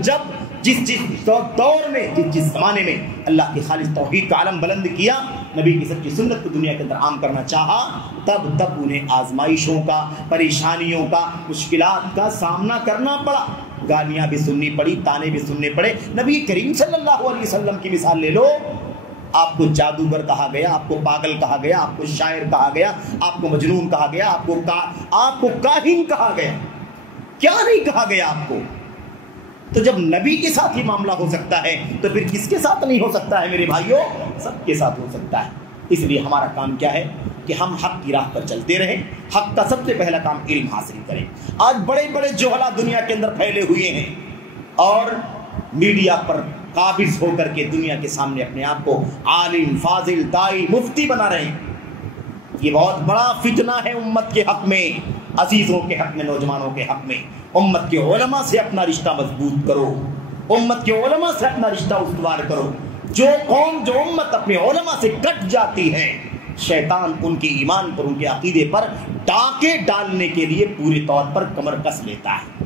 جس دور میں، جس زمانے میں اللہ کی خالص توحید کا علم بلند کیا، نبی کی سچی سنت کو دنیا کے اندر عام کرنا چاہا، تب انہیں آزمائشوں کا، پریشانیوں کا، مشکلات کا سامنا کرنا پڑا، گالیاں بھی سننی پڑی، تانے بھی سننے پڑے۔ نبی کریم صلی اللہ علیہ وسلم کی مثال لے لو، آپ کو جادوگر کہا گیا، آپ کو پاگل کہا گیا، آپ کو شاعر کہا گیا، آپ کو مجنون کہا گیا، آپ کو کاہن کہا گیا، کیا نہیں کہا گیا آپ کو؟ تو جب نبی کے ساتھ یہ معاملہ ہو سکتا ہے تو پھر کس کے ساتھ نہیں ہو سکتا ہے میرے بھائیوں؟ سب کے ساتھ ہو سکتا ہے۔ اس لیے ہمارا کام کیا ہے کہ ہم حق کی راہ پر چلتے رہیں، حق کا سب سے پہلا کام علم حاصل کریں۔ آج بڑے بڑے جوہلا دنیا کے اندر پھیلے ہوئے ہیں اور میڈیا پر قابض ہو کر کے دنیا کے سامنے اپنے آپ کو عالم، فاضل، دائی، مفتی بنا رہے ہیں۔ یہ بہت بڑا فتنہ ہے امت کے حق میں، عزیزوں کے حق میں، نوجوانوں کے حق میں۔ امت کے علماء سے اپنا رشتہ مضبوط کرو، امت کے علماء سے اپنا رشتہ استوار کرو۔ جو قوم، جو امت اپنے علماء سے کٹ جاتی ہے، شیطان ان کے ایمان پر، ان کے عقیدے پر ڈاکے ڈالنے کے لیے پورے طور پر کمر کس لیتا ہے۔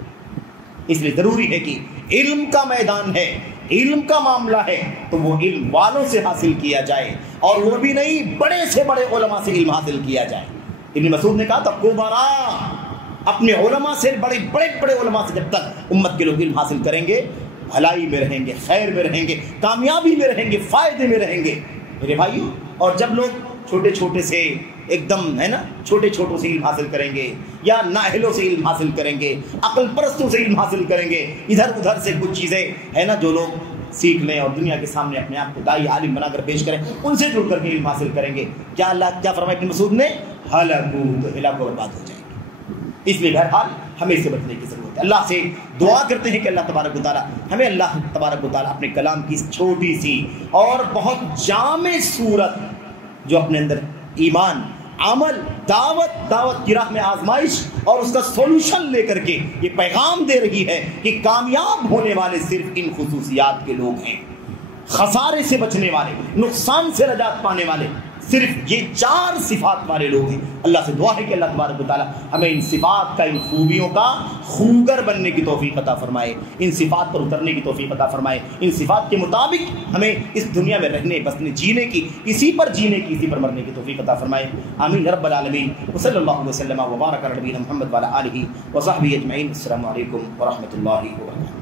اس لیے ضروری ہے کہ علم کا میدان ہے، علم کا معاملہ ہے تو وہ علم والوں سے حاصل کیا جائے، اور وہ بھی نہیں، بڑے سے بڑے علماء سے علم حاصل کیا جائے۔ ابن مسعود نے کہا تھا کبرا، اپنے علماء سے، بڑے بڑے علماء سے جب تک امت کے لوگ علم حاصل کریں گے، بھلائی میں رہیں گے، خیر میں رہیں گے، کامیابی میں رہیں گے، فائدے میں رہیں گے میرے بھائیو۔ اور جب لوگ چھوٹے چھوٹے سے، ایک دم ہے نا، چھوٹے چھوٹوں سے علم حاصل کریں گے، یا نااہلوں سے علم حاصل کریں گے، عقل پرستوں سے علم حاصل کریں گے، ادھر ادھر سے کچھ چیزیں ہے نا جو لوگ سیکھ لیں اور دنیا کے سامنے اپنے آپ کو دائی عالم بنا کر پیش کریں، ان سے جڑ کر کے علم حاصل کریں گے، کیا اللہ کیا فرمایا ابن مسعود نے؟ ہلاکو، تو ہلاک و برباد ہو جائیں گے۔ اس لیے بہرحال ہمیں اس سے بچنے کی ضرورت ہے۔ اللہ سے دعا کرتے ہیں کہ اللہ تبارک و تعالیٰ ہمیں اللہ تبارک و تعالیٰ اپنے کلام کی اس چھوٹی سی اور بہت جامع صورت جو اپنے اندر ایمان، عمل، دعوت کی راہ میں آزمائش اور اس کا سولوشن لے کر کے یہ پیغام دے رہی ہے کہ کامیاب ہونے والے صرف ان خصوصیات کے لوگ ہیں، خسارے سے بچنے والے، نقصان سے نجات پانے والے صرف یہ 4 صفات والے لوگ ہیں۔ اللہ سے دعا ہے کہ اللہ تبارک و تعالیٰ ہمیں ان صفات کا، ان خوبیوں کا خوگر بننے کی توفیق عطا فرمائے، ان صفات پر اترنے کی توفیق عطا فرمائے، ان صفات کے مطابق ہمیں اس دنیا میں رہنے، بسنے، جینے کی، اسی پر جینے کی، اسی پر مرنے کی توفیق عطا فرمائے۔ آمین رب العالمین۔ وصلی اللہ علیہ وسلم وبارک علی نبینا محمد وعلی آلہ وصحبہ اجمعین۔ السلام علیکم ورحمۃ اللہ وبرکاتہ۔